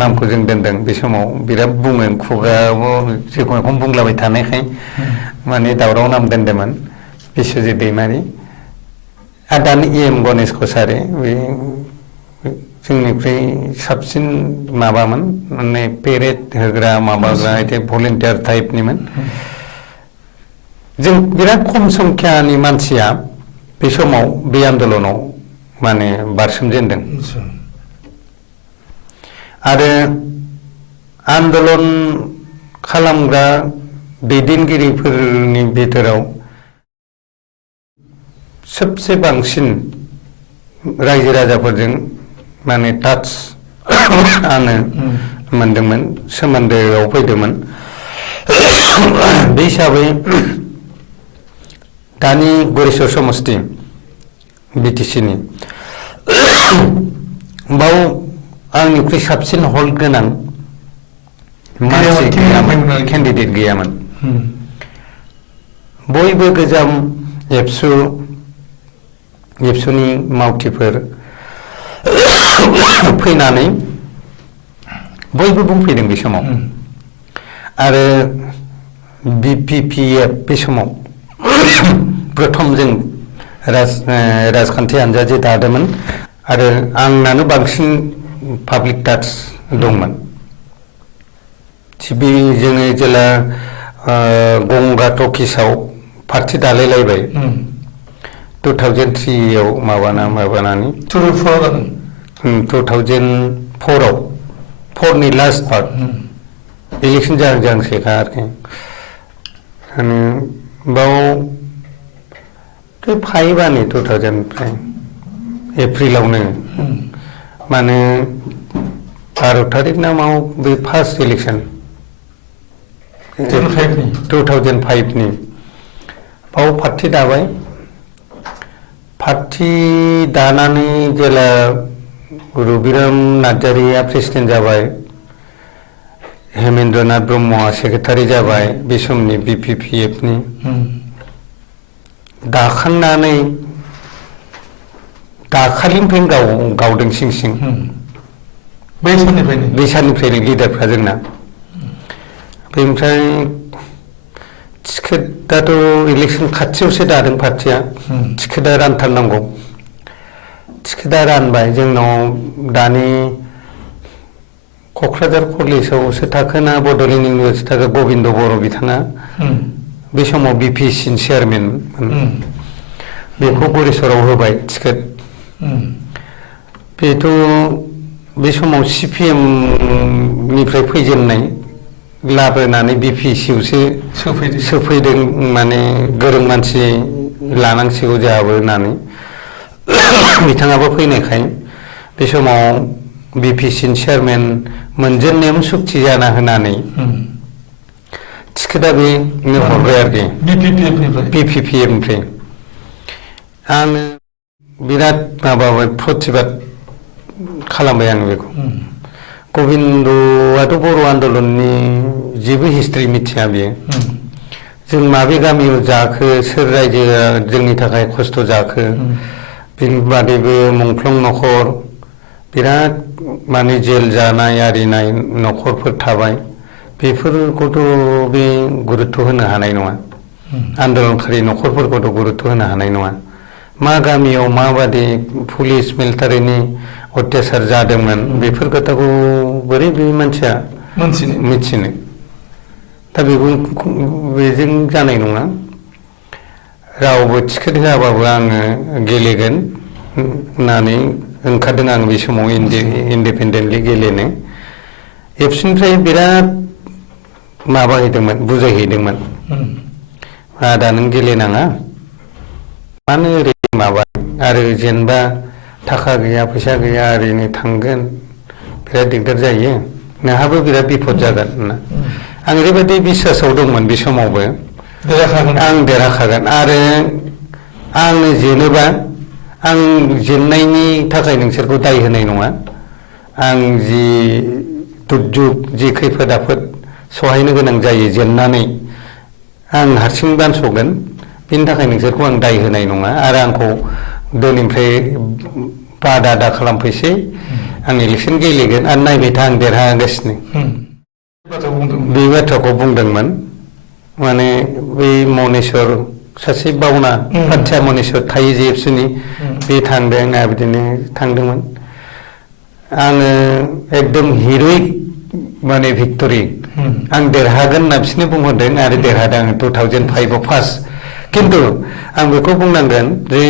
नामखौ जों दोनदों बे समाव बिराद बुङो खुगायाव जेखौनो बुंलाबाय थानायखाय माने दावराव नाम दोनदोंमोन बिस्वजित दैमारि आरो दानि EM गणेश कसारि बे जोंनिफ्राय साबसिन माबामोन माने पेरेड होग्रा माबाग्रा बिदि भलेन्टियार टाइपनिमोन जों बिराद खम संख्यानि मानसिया बे समाव बे आन्दलनाव माने बारसोमजेनदों आरो आन्दलन खालामग्रा दैदेनगिरिफोरनि बिथोराव सबसे बांसिन रायजो राजाफोरजों माने टाच आङो मोनदोंमोन सोमोन्दोआव फैदोंमोन बे हिसाबै दानि गरेस्वर समस्ति BTCनि बाव आंनिख्रुइ साबसिन हल्ड गोनां मानसि गैयामोन केन्डिडेट गैयामोन बयबो गोजाम एबसुनि मावथिफोर फैनानै बयबो बुंफैदों बे समाव आरो BPPF बे समाव प्रथम जों राजखान्थि हान्जा जे दादोंमोन आरो आंनानो बांसिन पाब्लिक टाच दंमोन जोङो जेला गंगा टकिसाव पार्टि दालायलायबाय 2003 आव माबानानै 2004 आव 4नि लास्ट पार्ट इलेक्शन जाहांसेखा आरोखि बाव फाइबानो 2000 निफ्राय एप्रिलावनो माने 12 तारिख नामाव बे फार्स्ट इलेक्शन 2005नि बाव पार्टि दाबाय पार्टि दानानै जेला रबिराम नार्जारिया प्रेसिडेन्ट जाबाय हेमेन्द्रनाथ ब्रह्मआ सेक्रेटारि जाबाय बे समनि BPPFनि दाखांनानै दाखालिनिफ्रायनो गावदों सिं सिं बै साननिफ्रायनो बै साननिफ्रायनो लिडारफ्रा जोंना बेनिफ्राय टिकेटआथ' इलेक्सन खाथियावसो दादों पार्टिया टिकेटआ रानथारनांगौ टिकेटआ रानबाय जोंनाव दानि क'क्राझार कलेजावसो थाखोना बड'लेण्ड इउनिभारसिटि थाखो गबिन्द बर' बिथाङा बे समाव BPSC चेयारमेनमोन बेखौ गरेस्वराव होबाय टिकेट बेथ' बे समाव CPM निफ्राय फैजेननाय लाबोनानै BPSC आवसो सोफैदों माने गोरों मानसि लानांसिगौ जोंहाबो होननानै बिथाङाबो फैनायखाय बे समाव BPSC चेयारमेन मोनजेननायावनो सुक्ति जाना होनानै टिकेटआ बेनो हरबाय आरोखि BPPF निफ्राय आङो बिराद माबाबाय प्रतिबाद खालामबाय आं बेखौ गबिन्दआथ' बर' आन्दलननि जेबो हिस्ट्रि मिथिया बियो जों माबे गामियाव जाखो सोर रायजोआ जोंनि थाखाय खस्थ' जाखो बेनि बादैबो मुंख्लं नखर बिराद माने जेल जानाय आरिनाय नखरफोर थाबाय बेफोरखौथ' बे गुरुत्थ' होनो हानाय नङा आन्दलनखारि नखरफोरखौथ' गुरुत्थ' होनो हानाय नङा मा गामियाव माबादि पुलिस मिलिटारिनि अत्याचार जादोंमोन बेफोर खोथाखौ बोरै बे मानसिया मिथिनो दा बेजों जानाय नङा रावबो टिकेट होआबाबो आङो गेलेगोन होननानै ओंखारदों आं बे समाव इन्डिपेन्डेन्टलि गेलेनो एबसुनिफ्राय बिराद माबाहैदोंमोन बुजायहैदोंमोन आदा नों गेलेनाङा मानो ओरै माबा आरो जेनेबा थाखा गैया फैसा गैया ओरैनो थांगोन बिराद दिगदार जायो नोंहाबो बिराद बिपद जागोन होनना आं ओरैबायदि बिसासाव दंमोन बे समावबो आं देरहाखागोन आरो आङो जेनोबा आं जेननायनि थाखाय नोंसोरखौ दाय होनाय नङा आं जि दुर्जुग जि खैफोद आफोद सहायनो गोनां जायो जेननानै आं हारसिं बानस'गोन बेनि थाखाय नोंसोरखौ आं दाय होनाय नङा आरो आंखौ दोनैनिफ्राय बादा दा खालामफैसै आं इलेक्सन गेलेगोन आरो नायबाय था आं देरहागासिनो बे बाथ्राखौ बुंदोंमोन माने बै मनेस्वर सासे बावना पाथिया मनेस्वर थायो जे एबसुनि बे थांदों आरो बिदिनो थांदोंमोन आङो एकदम हिर'इक माने भिक्ट'रि आं देरहागोन होनना बिसोरनो बुंहरदों आरो देरहादों 2005 आव फार्स्ट खिन्थु आं बेखौ बुंनांगोन जे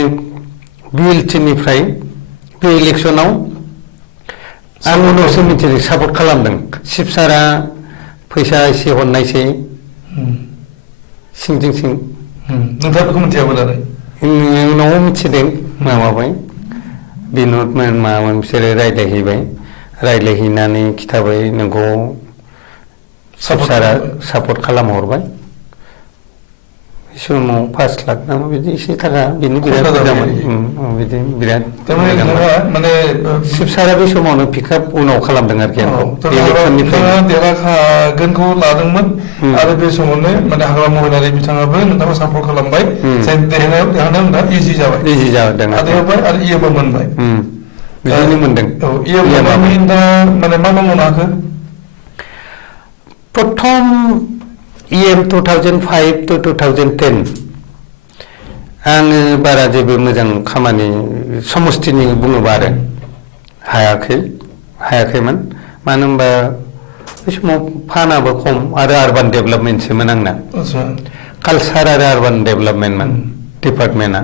BLT-निफ्राय बे इलेक्सनाव आं उनावसो मिथिदों सापर्ट खालामदों शिब सारा फैसा एसे हरनायसै सिंजों सिं नोंथाङा बेखौ मिथियामोन आरो उनाव मिथिदों माबाबाय बिन'दमोन मामोन बिसोरो रायज्लायहैनानै खिथाबाय नोंखौ शिब सारा सापर्ट खालामहरबाय बे समाव 5 लाख नामा बिदि एसे थाखा बेनो बिराद मोजांमोन बिदि बिराद माने शिब सारा बे समावनो पिकआप उनाव खालामदों आरोखि आंखौ इलेक्सननिफ्राय देरहाखागोनखौ लादोंमोन आरो बे समावनो माने हाग्रा महिलारि बिथाङाबो नोंथाङा सापर्ट खालामबाय जाय देरहानायाव नोंथहा इजि जादों आरो इएमबो मोनबाय बिदिनो मोनदों दा माने मा मावनो हाखो प्रथम EM 2005 to 2010 आङो बारा जेबो मोजां खामानि समस्थिनि बुङोबा आरो हायाखैमोन मानो होनबा बे समाव फानाबो खम आरो आरबान डेभेलपमेन्टसोमोन आंना कालचार आरो आरबान डेभेलपमेन्टमोन डिपार्टमेन्टआ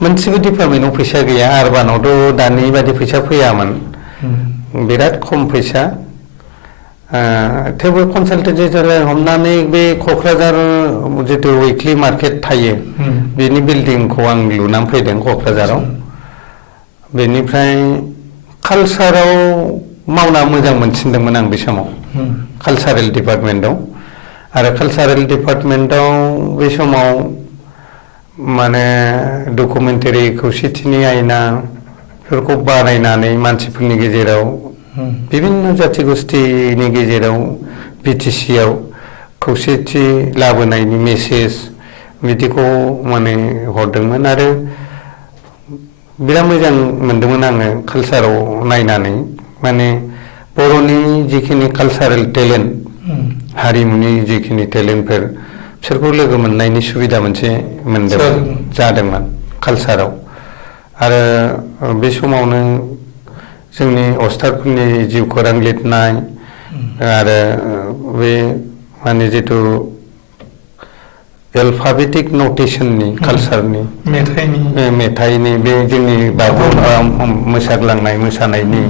मोनसेबो डिपार्टमेन्टआव फैसा गैया आरबानावथ' दानि बादि फैसा फैयामोन बिराद खम फैसा थेवबो कनसालटेन्सि हमनानै बे क'क्राझार जितु उइकलि मार्केट थायो बेनि बिल्डिंखौ आं लुनानै फैदों क'क्राझाराव बेनिफ्राय कालचाराव मावना मोजां मोनसिनदोंमोन आं बे समाव कालचारेल डिपार्टमेन्टआव आरो कालचारेल डिपार्टमेन्टआव बे समाव माने डकुमेन्टारि खौसेथिनि आयना बेफोरखौ बानायनानै मानसिफोरनि गेजेराव विभिन्न जाथि गोष्ठीनि गेजेराव BTC-आव खौसेथि लाबोनायनि मेसेज बिदिखौ माने हरदोंमोन आरो बिराद मोजां मोनदोंमोन आङो कालसाराव नायनानै माने बर'नि जिखिनि कालसारेल टेलेन्ट हारिमुनि जिखिनि टेलेन्टफोर बिसोरखौ लोगो मोननायनि सुबिदा मोनसे मोनदों जादोंमोन कालसाराव आरो बे समावनो जोंनि अस्तादफोरनि जिउ खौरां लिरनाय आरो बे माने जिथु एल्फाबेटिक नटेसननि कालसारनि मेथाइनि बे जोंनि बागुरुम्बा मोसाग्लांनाय मोसानायनि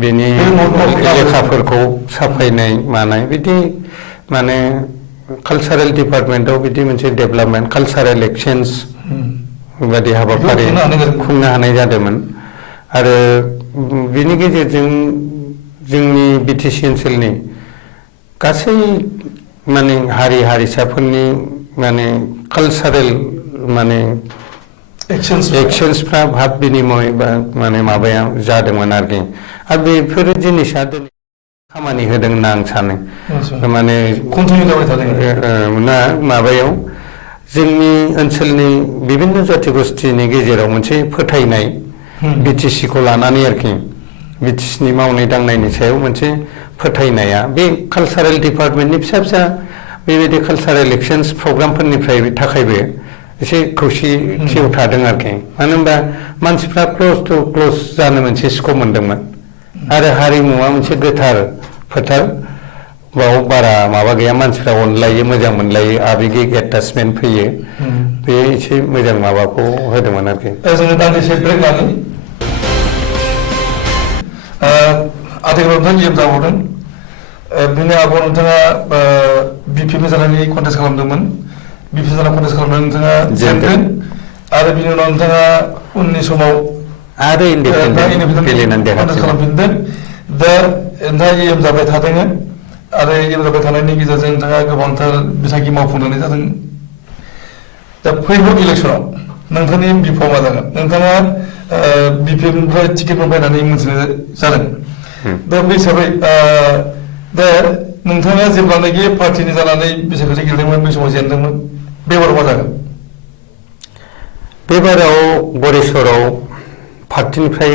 बेनि लेखाफोरखौ साफायनाय मानाय बिदि माने कालसारेल डिपार्टमेन्टआव बिदि मोनसे डेभेलपमेन्ट कालसारेल एक्सचेन्ज बायदि हाबाफारि खुंनो हानाय जादोंमोन आरो बिनि गेजेरजों जोंनि बिटिसि ओनसोलनि गासै माने हारि हारिसाफोरनि माने कालसारेल माने एक्सचेन्जफ्रा भाब बिनिमय बा माने माबाया जादोंमोन आरोखि आरो बेफोर जिनिसा दिनै खामानि होदों होनना आं सानो माने कन्टिनिउ जाबाय थादों ना माबायाव जोंनि ओनसोलनि बिभिन्न जाथि गोष्ठीनि गेजेराव मोनसे फोथायनाय बिटिसिखौ लानानै आरोखि बिटिसिनि मावनाय दांनायनि सायाव मोनसे फोथायनाया बे कालसारेल डिपार्टमेन्टनि फिसा फिसा बेबायदि कालसारेल एक्सचेन्ज प्रग्रामफोरनिफ्राय थाखायबो एसे खौसेथियाव थादों आरोखि मानो होनबा मानसिफ्रा क्ल'ज टु क्ल'ज जानो मोनसे स्कप मोनदोंमोन आरो हारिमुवा मोनसे गोथार फोथार बाव बारा माबा गैया मानसिफ्रा अनलायो मोजां मोनलायो आबेगिक एटाचमेन्ट फैयो बे एसे मोजां माबाखौ होदोंमोन आरोखि जोङो दान्दिसे ब्रेक लानि आथिखालाव नोंथाङा इएम जाबावदों बिनि आगोलाव नोंथाङा बिपिएम जानानै कन्टेस्ट खालामदोंमोन बिपिएम जानानै कन्टेस्ट खालामनानै नोंथाङा जेनदों आरो बिनि उनाव नोंथाङा उननि समाव आरो इन्डिपेन्डेन्ट गेलेनानै कन्टेस्ट खालामफिनदों दा नोंथाङा इएम जाबाय थादों आरो इएम जाबाय थानायनि गेजेरजों नोंथाङा गोबांथार बिथांखि मावफुंनानै जादों दा फैगौ इलेक्सनाव नोंथांनि बिफावा मा जागोन नोंथाङा बिपिएमनिफ्राय टिकेट बायनानै मोनथिनाय जादों दा बे हिसाबै दा नोंथाङा जेब्लानाखि पार्टिनि जानानै बिसायख'थि गेलेदोंमोन बै समाव जेनदोंमोन बेबाराव मा जागोन बेबाराव गरेस्वराव पार्टिनिफ्राय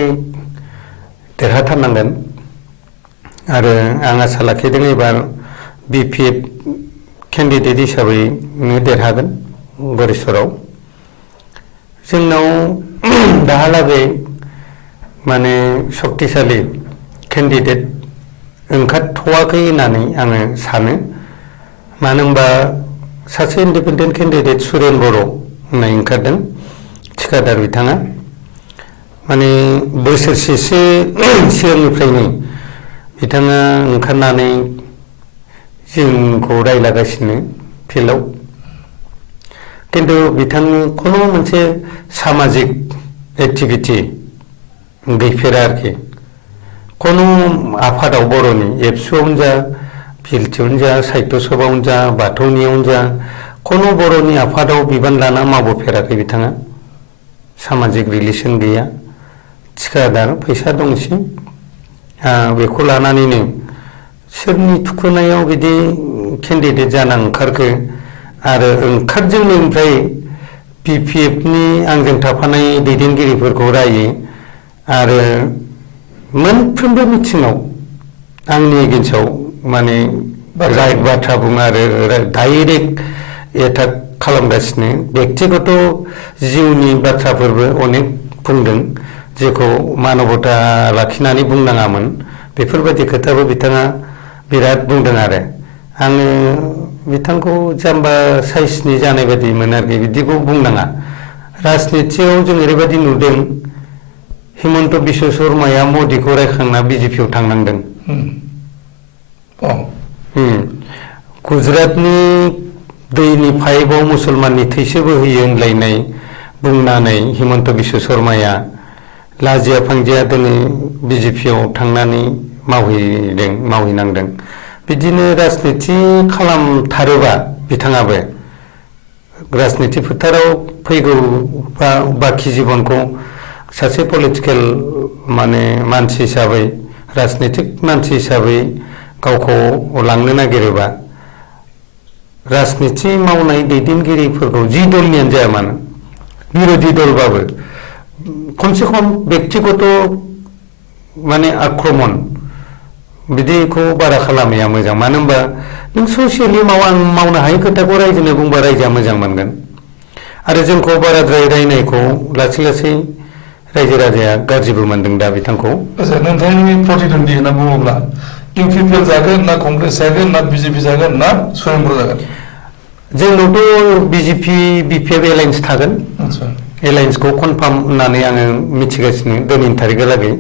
देरहाथारनांगोन आरो आं आसा लाखिदों एबार बिपिएफ केन्डिडेट हिसाबैनो देरहागोन गरेस्वराव जोंनाव दाहालागै माने सक्तिशालि केन्डिडेट ओंखारथ'वाखै होननानै आङो सानो मानो होनबा सासे इन्डिपेन्डेन्ट केन्डिडेट सुरेन बर' होननाय ओंखारदों थिखादार बिथाङा माने बोसोरसेसो सिगांनिफ्रायनो बिथाङा ओंखारनानै जोंखौ रायलागासिनो फिल्डआव खिन्थु बिथांनि खुनु मोनसे सामाजिक एक्टिभिटि गैफेरा आरोखि खुनु आफादाव बर'नि एबसुआवनो जा फिल्डथियावनो जा साहित्य सभायावनो जा बाथौनियावनो जा खुनु बर'नि आफादाव बिबान लाना मावबोफेराखै बिथाङा सामाजिक रिलेसन गैया थिखादार फैसा दंसै बेखौ लानानैनो सोरनि थुखोनायाव बिदि केन्डिडेट जाना ओंखारखो आरो ओंखारजेननायनिफ्राय बिपिएफनि आंजों थाफानाय दैदेनगिरिफोरखौ रायो आरो मोनफ्रोमबो मिथिङाव आंनि एगेन्स्टआव माने राइट बाथ्रा बुङो आरो डाइरेक्ट एटाक खालामगासिनो बेक्तिगत जिउनि बाथ्राफोरबो अनेक बुंदों जेखौ मानबता लाखिनानै बुंनाङामोन बेफोरबायदि खोथाबो बिथाङा बिराद बुंदों आरो आङो बिथांखौ जाम्बा साइसनि जानाय बायदि मोनो आरोखि बिदिखौ बुंनाङा राजनितियाव जों ओरैबायदि नुदों हिमन्त बिश्व शर्माया मदिखौ रायखांना बिजेपियाव थांनांदों गुजरातनि दैनि पाइपआव मुसलमाननि थैसो बोहैयो होनलायनाय बुंनानै हिमन्त बिश्व शर्माया लाजिया फांजिया दिनै बिजेपियाव थांनानै मावहैनांदों बिदिनो राजनिति खालामथारोबा बिथाङाबो राजनिति फोथाराव फैगौ बाखि जिबनखौ सासे पलिटिकेल माने मानसि हिसाबै राजनितिक मानसि हिसाबै गावखौ लांनो नागिरोबा राजनिति मावनाय दैदेनगिरिफोरखौ जि दलनियानो जाया मानो बिरोधि दलबाबो खमसे खम बेक्तिगत माने आक्रमन बिदिखौ बारा खालामैया मोजां मानो होनबा नों ससियेलि मावनो हायै खोथाखौ रायजोनो बुंबा रायजोआ मोजां मोनगोन आरो जोंखौ बाराद्राय रायनायखौ लासै लासै रायजो राजाया गाज्रिबो मोनदों दा बिथांखौ नोंथांनि प्रतिद्वन्दी होनना बुङोब्ला इउपिपिएल जागोन ना कंग्रेस जागोन ना बिजेपि जागोन ना स्वयंभर जागोन जोंनावथ' बिजेपि बिपिएफ एलायन्स थागोन एलायन्सखौ कनफार्म होननानै आङो मिथिगासिनो दिनैनि तारिखहालागै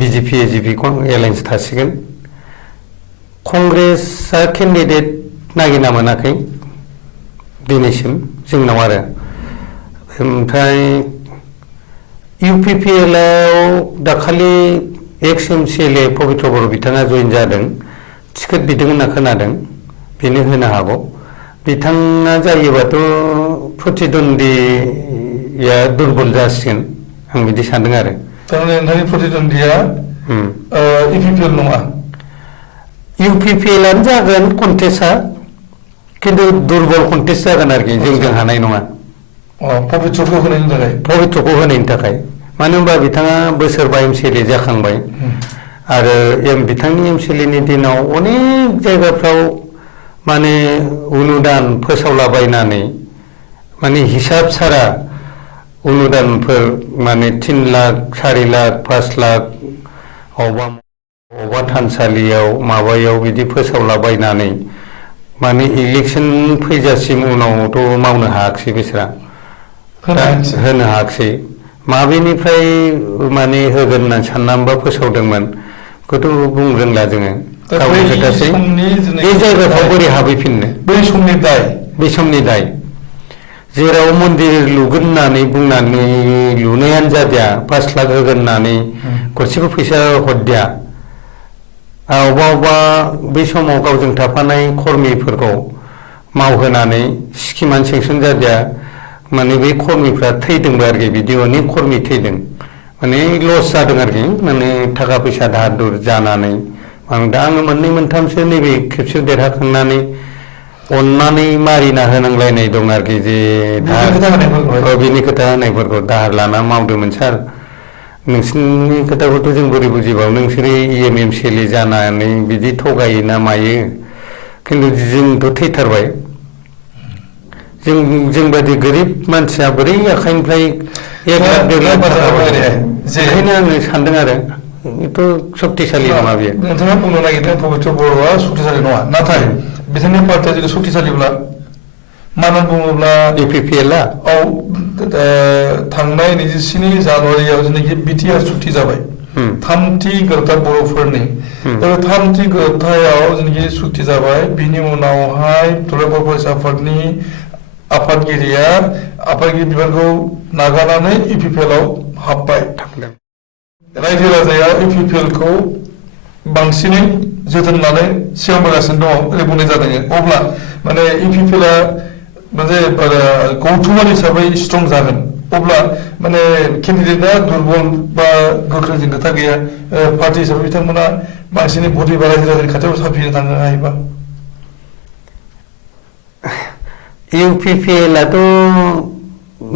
बिजेपि एजिपि एलायन्स थासिगोन कंग्रेसआ केन्डिडेट नागिरना मोनाखै दिनैसिम जोंनाव आरो ओमफ्राय इउपिपिएलआव दाखालि एक्स एमसिएलए पबित्र बर' बिथाङा जइन जादों टिकेट बिदों होनना खोनादों बेनो होनो हागौ बिथाङा जायोबाथ' प्रतिद्वन्दिया दुरबल जासिगोन आं बिदि सानदों आरो थारमाने नोंथांनि प्रतिद्वन्दिया इउपिपिएल नङा इउपिपिएलआनो जागोन कन्टेस्टआ किन्तु दुरबल कन्टेस्ट जागोन आरोखि जों हानाय नङा पबित्रखौ होनायनि थाखाय मानो होनबा बिथाङा बोसोरबा एमसिएलए जाखांबाय आरो बिथांनि एमसिएलएनि दिनाव अनेक जायगाफ्राव माने अनुदान फोसावलाबायनानै माने हिसाब सारा अनुदानफोर माने 3 लाख 4 लाख 5 लाख अबा थानसालियाव माबायाव बिदि फोसावलाबायनानै माने इलेक्सन फैजासिम उनावथ' मावनो हायाखिसै बिसोरा होनो हायाखिसै माबेनिफ्राय माने होगोन होननानै साननानैबा फोसावदोंमोन बेखौथ' बुंनो रोंला जोङो गावनि खोथासै बे जायगाफ्राव बोरै हाबहैफिननो बै समनि दाय जेराव मन्दिर लुगोन होननानै बुंनानै लुनायानो जादिया 5 लाख होगोन होननानै गरसेबो फैसा हरदिया अबा बै समाव गावजों थाफानाय कर्मिफोरखौ मावहोनानै स्किमानो सेंसन जादिया माने बे कर्मिफ्रा थैदोंबो आरोखि बिदि अनेक कर्मि थैदों माने लस जादों आरोखि माने थाखा फैसा दाहार दुर जानानै दा आङो मोननै मोनथामसो नैबे खेबसे देरहाखांनानै अननानै मारिना होनांलायनाय दं आरोखि जे बिनि खोथा होनायफोरखौ दाहार लाना मावदोंमोन सार नोंसिनि खोथाखौथ' जों बोरै बुजिबाव नोंसोरो एमसिएलए जानानै बिदि थगायो ना मायो खिन्थु जोंथ' थैथारबाय जों बायदि गोरिब मानसिया बोरै आखाइनिफ्राय 1 लाख 1.5 लाख ओंखायनो आङो सानदों आरो बेथ' सक्तिशालि नङा बेयो नोंथाङा बुंनो नागिरदों पबित्र बर'आ सक्तिशालि नङा नाथाय बिथांनि पार्टिया जुदि सक्तिशालिब्ला मा होनना बुङोब्ला इउपिपिएलआ थांनाय 27 जानुवारियाव जेनाखि बिटिआर सुक्ति जाबाय थामथि गोरोबथा बर'फोरनि थामथि गोरोबथायाव जेनाखि सुक्ति जाबाय बिनि उनावहाय थुलाइ बर' फरायसा आफादनि आफादगिरि बिबानखौ नागारनानै इउपिपिएलआव हाबबाय रायजो राजाया इउपिपिएलखौ बांसिनै जोथोन लानो सिगांबोगासिनो दङ ओरै बुंनाय जादों अब्ला माने इउपिपिएलआ मोनसे गौथुमारि हिसाबै स्ट्रं जागोन अब्ला माने केन्डिडेटआ दुरबल बा गोख्रोंजों खोथा गैया पार्टि हिसाबै बिथांमोना बांसिनै भट होबा रायजो राजानि खाथियाव साफिनो थांनो हायोबा इउपिपिएलआथ'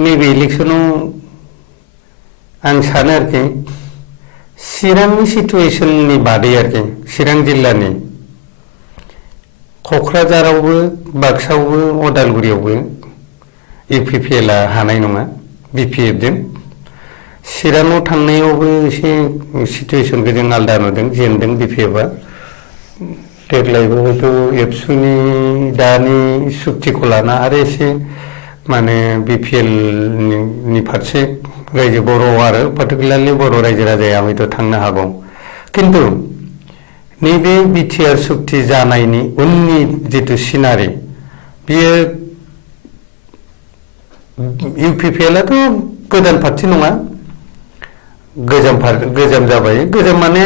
नैबे इलेक्सनाव आं सानो आरोखि चिरांनि सिटुवेसननि बादै आरोखि चिरां जिल्लानि क'क्राझारावबो बाक्सायावबो अदालगुरियावबो इउपिपिएलआ हानाय नङा बिपिएफजों चिराङाव थांनायावबो एसे सिटुवेसनखौ जों आलदा नुदों जेनदों बिपिएफआ देग्लायबो हयथ' एबसुनि दानि सुक्तिखौ लाना आरो एसे माने बिपिएलनि फारसे रायजो बर' आरो पार्टिकुलारलि बर' रायजो राजाया हयथ' थांनो हागौ खिन्थु नैबे बिटिआर सुक्ति जानायनि उननि जितु सिनारि बियो इउपिपिएलआथ' गोदान पार्टि नङा गोजाम जाबाय गोजाम माने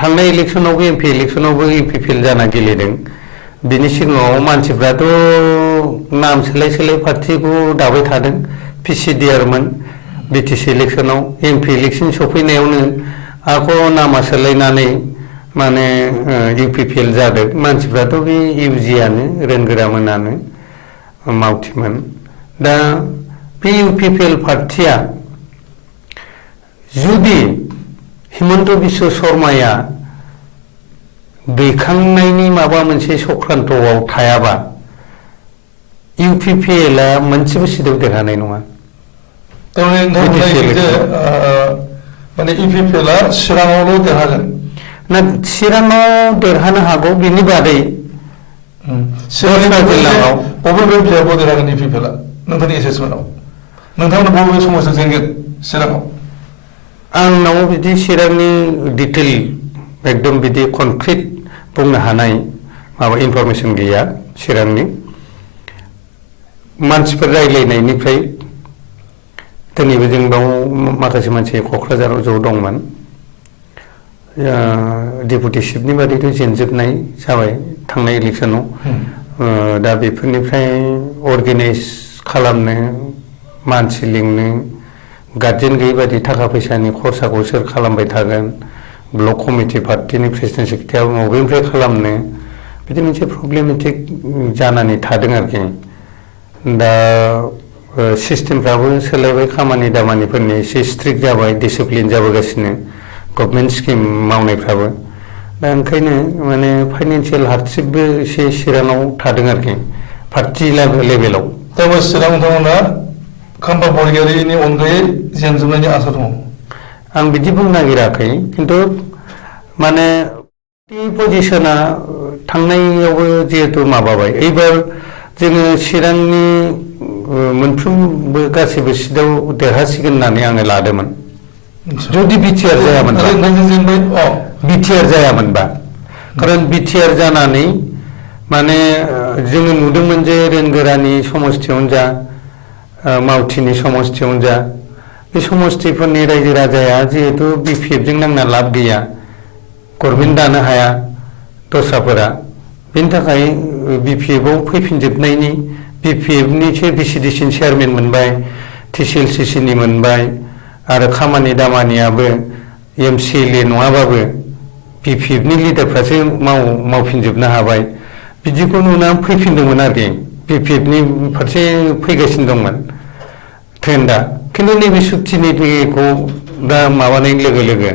थांनाय इलेक्सनावबो एमपि इलेक्सनावबो इउपिपिएल जाना गेलेदों बिनि सिगाङाव मानसिफ्राथ' नाम सोलाय पार्टिखौ दाबाय थादों पिसिडिआरमोन बिटिसि इलेक्सनाव एमपि इलेक्सन सफैनायावनो आखौ नामा सोलायनानै माने इउपिपिएल जादों मानसिफ्राथ' बे इउजिआनो रोंगोरामोनानो मावथिमोन दा बे इउपिपिएल पार्टिया जुदि हिमन्त बिश्व शर्माया दैखांनायनि माबा मोनसे सक्रान्तआव थायाबा UPPL आ मोनसेबो सिटआव देरहानाय नङा। थारमाने नोंथांमोनहा जे माने UPPL आ चिराङावल' देरहागोन ना चिराङाव देरहानो हागौ बिनि बादै चिरां जिल्लायाव बबे बिजाबाव देरहागोन UPPL आ नोंथांनि एसेसमेन्टआव नोंथांमोना बबे समाजजों जेनगोन चिराङाव? आंनाव बिदि चिरांनि डिटेल एकदम बिदि कनक्रिट बुंनो हानाय माबा इनफरमेसन गैया चिरांनि। मानसिफोर रायलायनायनिफ्राय दिनैबो जों बाव माखासे मानसि क'क्राझाराव ज' दंमोन। डेपुटि चिफनि बादैथ' जेनजोबनाय जाबाय थांनाय इलेक्सनाव। दा बेफोरनिफ्राय अर्गेनाइज खालामनो मानसि लिंनो गार्जेन गैयै बायदि थाखा फैसानि खरसाखौ सोर खालामबाय थागोन, ब्लक कमिटि पार्टिनि प्रेसिडेन्ट सेक्रेटारिया बबेनिफ्राय खालामनो, बिदि मोनसे प्रब्लेमेटिक जानानै थादों आरोखि। दा सिस्टेमफ्राबो सोलायबाय, खामानि दामानिफोरनि एसे स्ट्रिक्ट जाबाय, डिसिप्लिन जाबोगासिनो गभर्नमेन्ट स्किम मावनायफ्राबो। दा ओंखायनो माने फाइनान्सियेल हार्डशिपबो एसे चिराङाव थादों आरोखि पार्टि लेभेलाव। दा चिरां नोंथांमोना खाम्फा बरगयारिनि अनगायै जेनजोबनायनि आसा दङ? आं बिदि बुंनो नागिराखै, खिन्थु माने पजिसना थांनायावबो जिहेतु माबाबाय, एबार जोङो चिरांनि मोनफ्रोमबो गासैबो सिटआव देरहासिगोन होननानै आङो लादोंमोन जुदि बिटिआर जायामोनबा। बिटिआर जायामोनबा, खारन बिटिआर जानानै माने जोङो नुदोंमोन जे रेनगोरानि समस्थियावनो जा मावथिनि समस्थियावनो जा बे समस्थिफोरनि रायजो राजाया जिहेतु BPF जों नांना लाब गैया, गभर्नमेन्ट दानो हाया दस्राफोरा, बेनि थाखाय BPF आव फैफिनजोबनायनि, BPF निसो VCDC चेयारमेन मोनबाय, TCLCC नि मोनबाय, आरो खामानि दामानियाबो MCLA नङाबाबो BPF नि लिडारफ्रासो मावफिनजोबनो हाबाय। बिदिखौ नुनानै फैफिनदोंमोन आरोखि, BPF नि फारसे फैगासिनो दंमोन ट्रेन्डआ। खिन्थु नैबे सुक्तिनिखौ दा माबानाय लोगो लोगो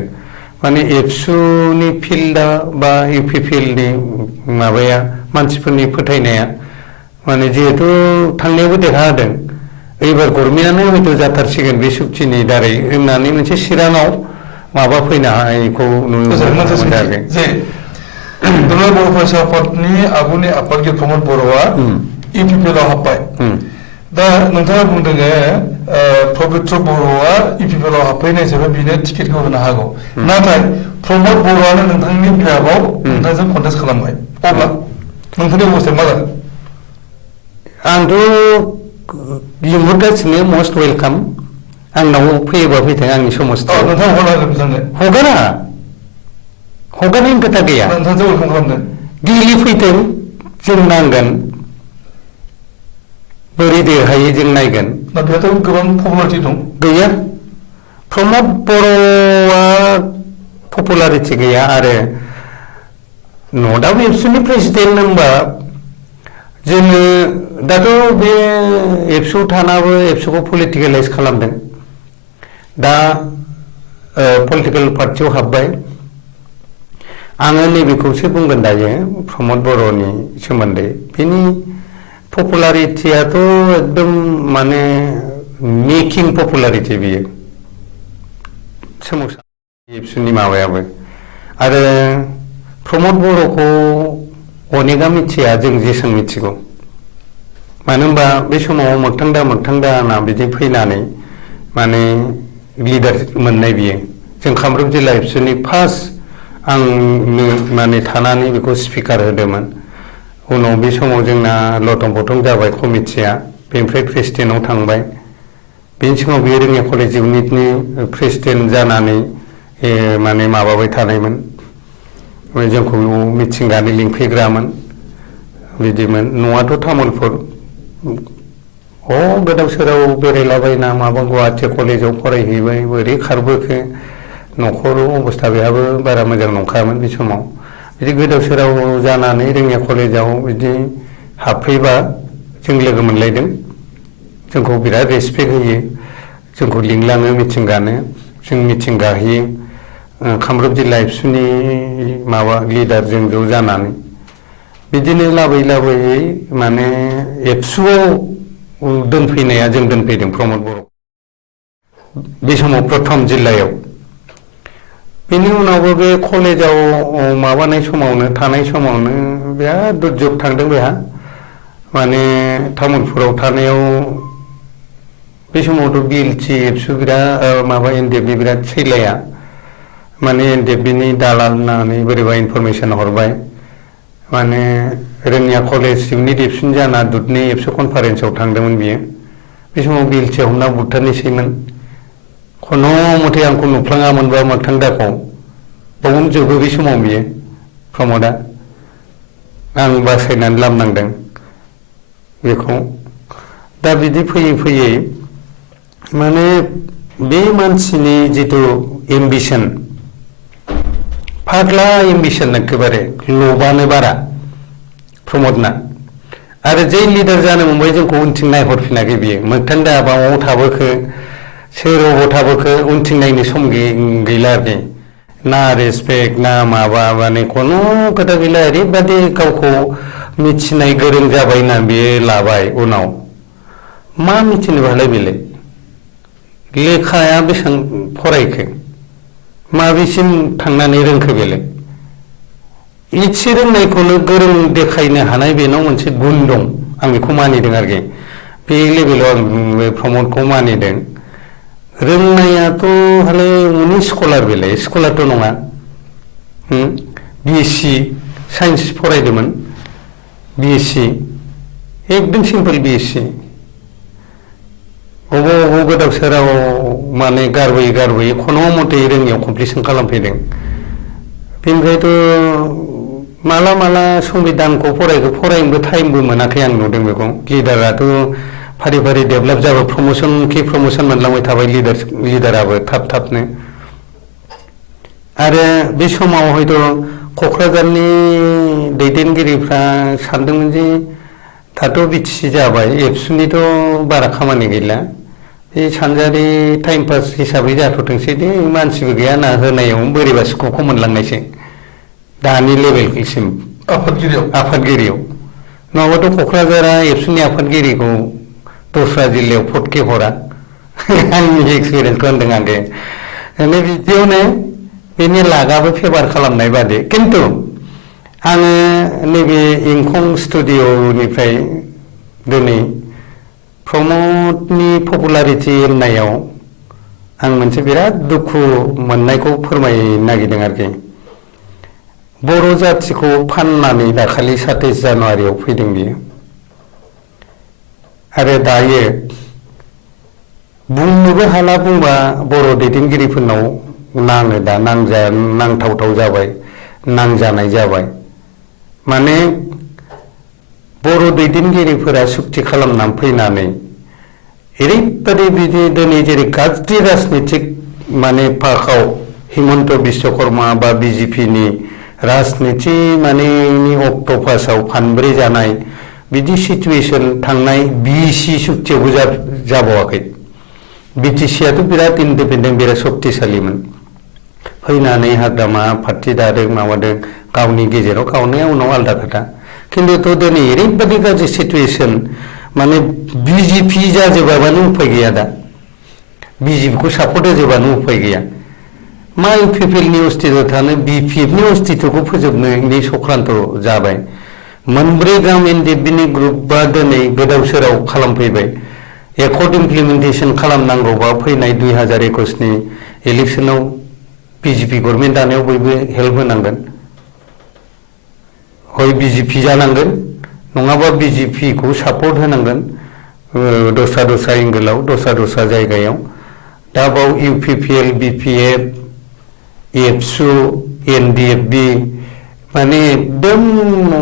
माने एबसुनि फिल्डआ बा UPPL नि माबाया मानसिफोरनि फोथायनाया माने जिहेतु थांनायावबो देरहादों, एबार गभर्नमेन्टआनो हयथ' जाथारसिगोन बे सुक्तिनि दारै होननानै मोनसे चिराङाव माबा फैनायखौ नुनो मोनदों आरोखि। जे दुलाराय बर' फरायसा आफादनि आगुनि आफादगिरि प्रमद बर'आ UPPL आव हाबबाय। दा नोंथाङा बुंदों पबित्र बर'आ UPPL आव हाबफैनाय हिसाबै बिनो टिकेटखौ होनो हागौ, नाथाय प्रमद बर'आनो नोंथांनि बिहाबाव नोंथांजों कन्टेस्ट खालामबाय, अब्ला नोंथांनि अबस्थाया मा जागोन? आंथ' लिंहरगासिनो मस्ट वेलकाम, आंनाव फैयोबा फैथों आंनि समस्थियाव। नोंथाङा हगारगोन बिथांनो? हगारा, हगारनायनि खोथा गैया। नोंथांजों वेलकाम खालामदों? गिलि फैथों, जों नांगोन, बोरै देरहायो जों नायगोन। दा बेहाथ' गोबां पपुलारिटि दं। गैया, प्रमद बर'आ पपुलारिटि गैया, आरो नटआव एबसुनि प्रेसिडेन्ट होनबा जोङो दाथ' बे एबसु थानाबो एबसुखौ पलिटिकेलाइज खालामदों, दा पलिटिकेल पार्टियाव हाबबाय। आङो नैबेखौसो बुंगोन दायो प्रमद बर'नि सोमोन्दै, बेनि पपुलारिटियाथ' एकदम माने मेकिं पपुलारिटि बियो सोमावसा एबसुनि माबायाबो। आरो प्रमद बर'खौ अनेकआ मिथिया, जों जेसां मिथिगौ। मानो होनबा बे समाव मोगथां दा होनना बिदि फैनानै माने लिडार मोननाय बियो। जों कामरुप जिल्ला एबसुनि फार्स्ट आंनो माने थानानै बेखौ स्पिकार होदोंमोन। उनाव बे समाव जोंना लथं फथं जाबाय कमिटिया, बेनिफ्राय प्रेसिडेन्टआव थांबाय। बेनि सिगाङाव बेयो रोङिया कलेज इउनिटनि प्रेसिडेन्ट जानानै माने माबाबाय थानायमोन, जोंखौ मिटिं गानो लिंफैग्रामोन, बिदिमोन। न'आथ' तामुलपुर, गोदाव सोराव बेरायलाबायना माबा गुवाहाटि कलेजाव फरायहैबाय, बोरै खारबोखो, न'खर अबस्था बेहाबो बारा मोजां नंखायामोन बे समाव। बिदि गोदाव सोराव जानानै रोङिया कलेजाव बिदि हाबफैबा जों लोगो मोनलायदों, जोंखौ बिराद रेसपेक्ट होयो, जोंखौ लिंलाङो मिटिं गानो। जों मिटिं गाहैयो कामरुप जिल्ला एबसुनि माबा लिडारजों ज' जानानै बिदिनो लाबोयै माने एबसुआव दोनफैनाया जों दोनफैदों प्रमद बर' बे समाव प्रथम जिल्लायाव बेनि उनावबो बे कलेजाव माबानाय समावनो थानाय समावनो बिराद दुर्जुग थांदों बेहा माने तामुलपुराव थानायाव बे समावथ' बिएलटि एबसु बिराद माबा एनडिएफबि बिराद सैलाया माने एनडिएफबिनि दालाल होननानै बोरैबा इनफरमेसन हरबाय माने रोनिया कलेज इउनिट एबसुनि जाना दुधनि एबसु कनफारेन्सआव थांदोंमोन बियो बे समाव बिएलटिआव हमना बुथारनोसैमोन खुनु मथे आंखौ नुफ्लाङामोनबा मोगथां दाखौ बावनो जोबो बे समाव बियो प्रमदा आं बासायनानै लाबोनांदों बेखौ दा बिदि फैयै फैयै माने बे मानसिनि जिथु एम्बिसन फाग्ला एम्बिसन एखेबारे लबानो बारा प्रमदना आरो जै लिडार जानो मोनबाय जोंखौ उनथिं नायहरफिनाखै बियो मोगथां दा बावआव थाबोखो सोर अबाव थाबोखो उनथिं नायनो सम गैला आरोखि ना रेसपेक्ट ना माबा माने खुनु खोथा गैला ओरैबादि गावखौ मिथिनाय गोरों जाबाय ना बियो लाबाय उनाव मा मिथिनोबालाय बेलाय लेखाया बेसेबां फरायखो माबेसिम थांनानै रोंखो बेलाय एसे रोंनायखौनो गोरों देखायनो हानाय बेनाव मोनसे गुन दं आं बेखौ मानिदों आरोखि बे लेभेलाव आं प्रमदखौ मानिदों रोंनायाथ' हले उनि स्कलार बेलाय स्कलारथ' नङा बिएससि साइन्स फरायदोंमोन बिएससि एकदम सिम्पल बिएससि अबाव गोदाव सोराव माने गारबोयै खुनु मथे रोङियाव कमप्लिसन खालामफैदों बेनिफ्रायथ' माला संबिधानखौ फरायनोबो टाइमबो मोनाखै आं नुदों बेखौ लिडाराथ' फारि फारि डेभेलप जाबाय प्रमोसन मोनलांबाय थाबाय लिडाराबो थाबनो आरो बे समाव हयथ' क'क्राझारनि दैदेनगिरिफ्रा सानदोंमोन जे दाथ' बिटिसि जाबाय एबसुनिथ' बारा खामानि गैला बे सानजारि टाइम पास हिसाबै जाथ'थोंसै दे मानसिबो गैया ना होनायाव बोरैबा स्कपखौ मोनलांनायसै दानि लेभेलसिम आफादगिरियाव नङाबाथ' क'क्राझारा एबसुनि आफादगिरिखौ दस्रा जिल्लायाव फटके हरा आंनि एक्सपिरियेन्सखौ होनदों आंगे बिदियावनो बेनि लागाबो फेभार खालामनाय बादि खिन्थु आङो नैबे इंखं स्टुडिअनिफ्राय दिनै प्रमदनि पपुलारिटि होननायाव आं मोनसे बिराद दुखु मोननायखौ फोरमायनो नागिरदों आरोखि बर' जाथिखौ फाननानै दाखालि 27 जानुवारियाव फैदों बियो आरो दायो बुंनोबो हाला बुंबा बर' दैदेनगिरिफोरनाव नाङो दा नांथावथाव जाबाय नांजानाय जाबाय माने बर' दैदेनगिरिफोरा सुक्ति खालामनानै फैनानै ओरैबादि बिदि दिनै जेरै गाज्रि राजनितिक माने फाखाव हिमन्त बिश्वकर्मा बा बिजेपिनि राजनिति माने अक्ट'पासाव फानब्रै जानाय बिदि सिचुवेसन थांनाय बिसि सुक्तियावबो जाबावाखै बिटिसिआथ' बिराद इन्डिपेन्डेन्ट बिराद शक्तिशालिमोन फैनानै हाग्रामा पार्टि दादों माबादों गावनि गेजेराव गावनाया उनाव आलदा खोथा खिन्थुथ' दिनै ओरैबादि गाज्रि सिचुवेसन माने बिजेपि जाजोबाबानो उफाय गैया दा बिजेपिखौ सापर्ट होजोबानो उफाय गैया मा इउपिपिएलनि अस्तित्व थानो बिपिएफनि अस्तित्वखौ फोजोबनायनि सख्रान्त जाबाय मोनब्रै गाहाम एनडिएफबिनि ग्रुपआ दिनै गोदाव सोराव खालामफैबाय एकर्ड इमप्लिमेन्टेसन खालामनांगौबा फैनाय 2021नि इलेक्सनाव बिजेपि गभर्नमेन्ट दानायाव बयबो हेल्प होनांगोन हय बिजेपि जानांगोन नङाबा बिजेपिखौ सापर्ट होनांगोन दस्रा एंगोलाव दस्रा जायगायाव दा बाव इउपिपिएल बिपिएफ एबसु एनडिएफबि माने एकदम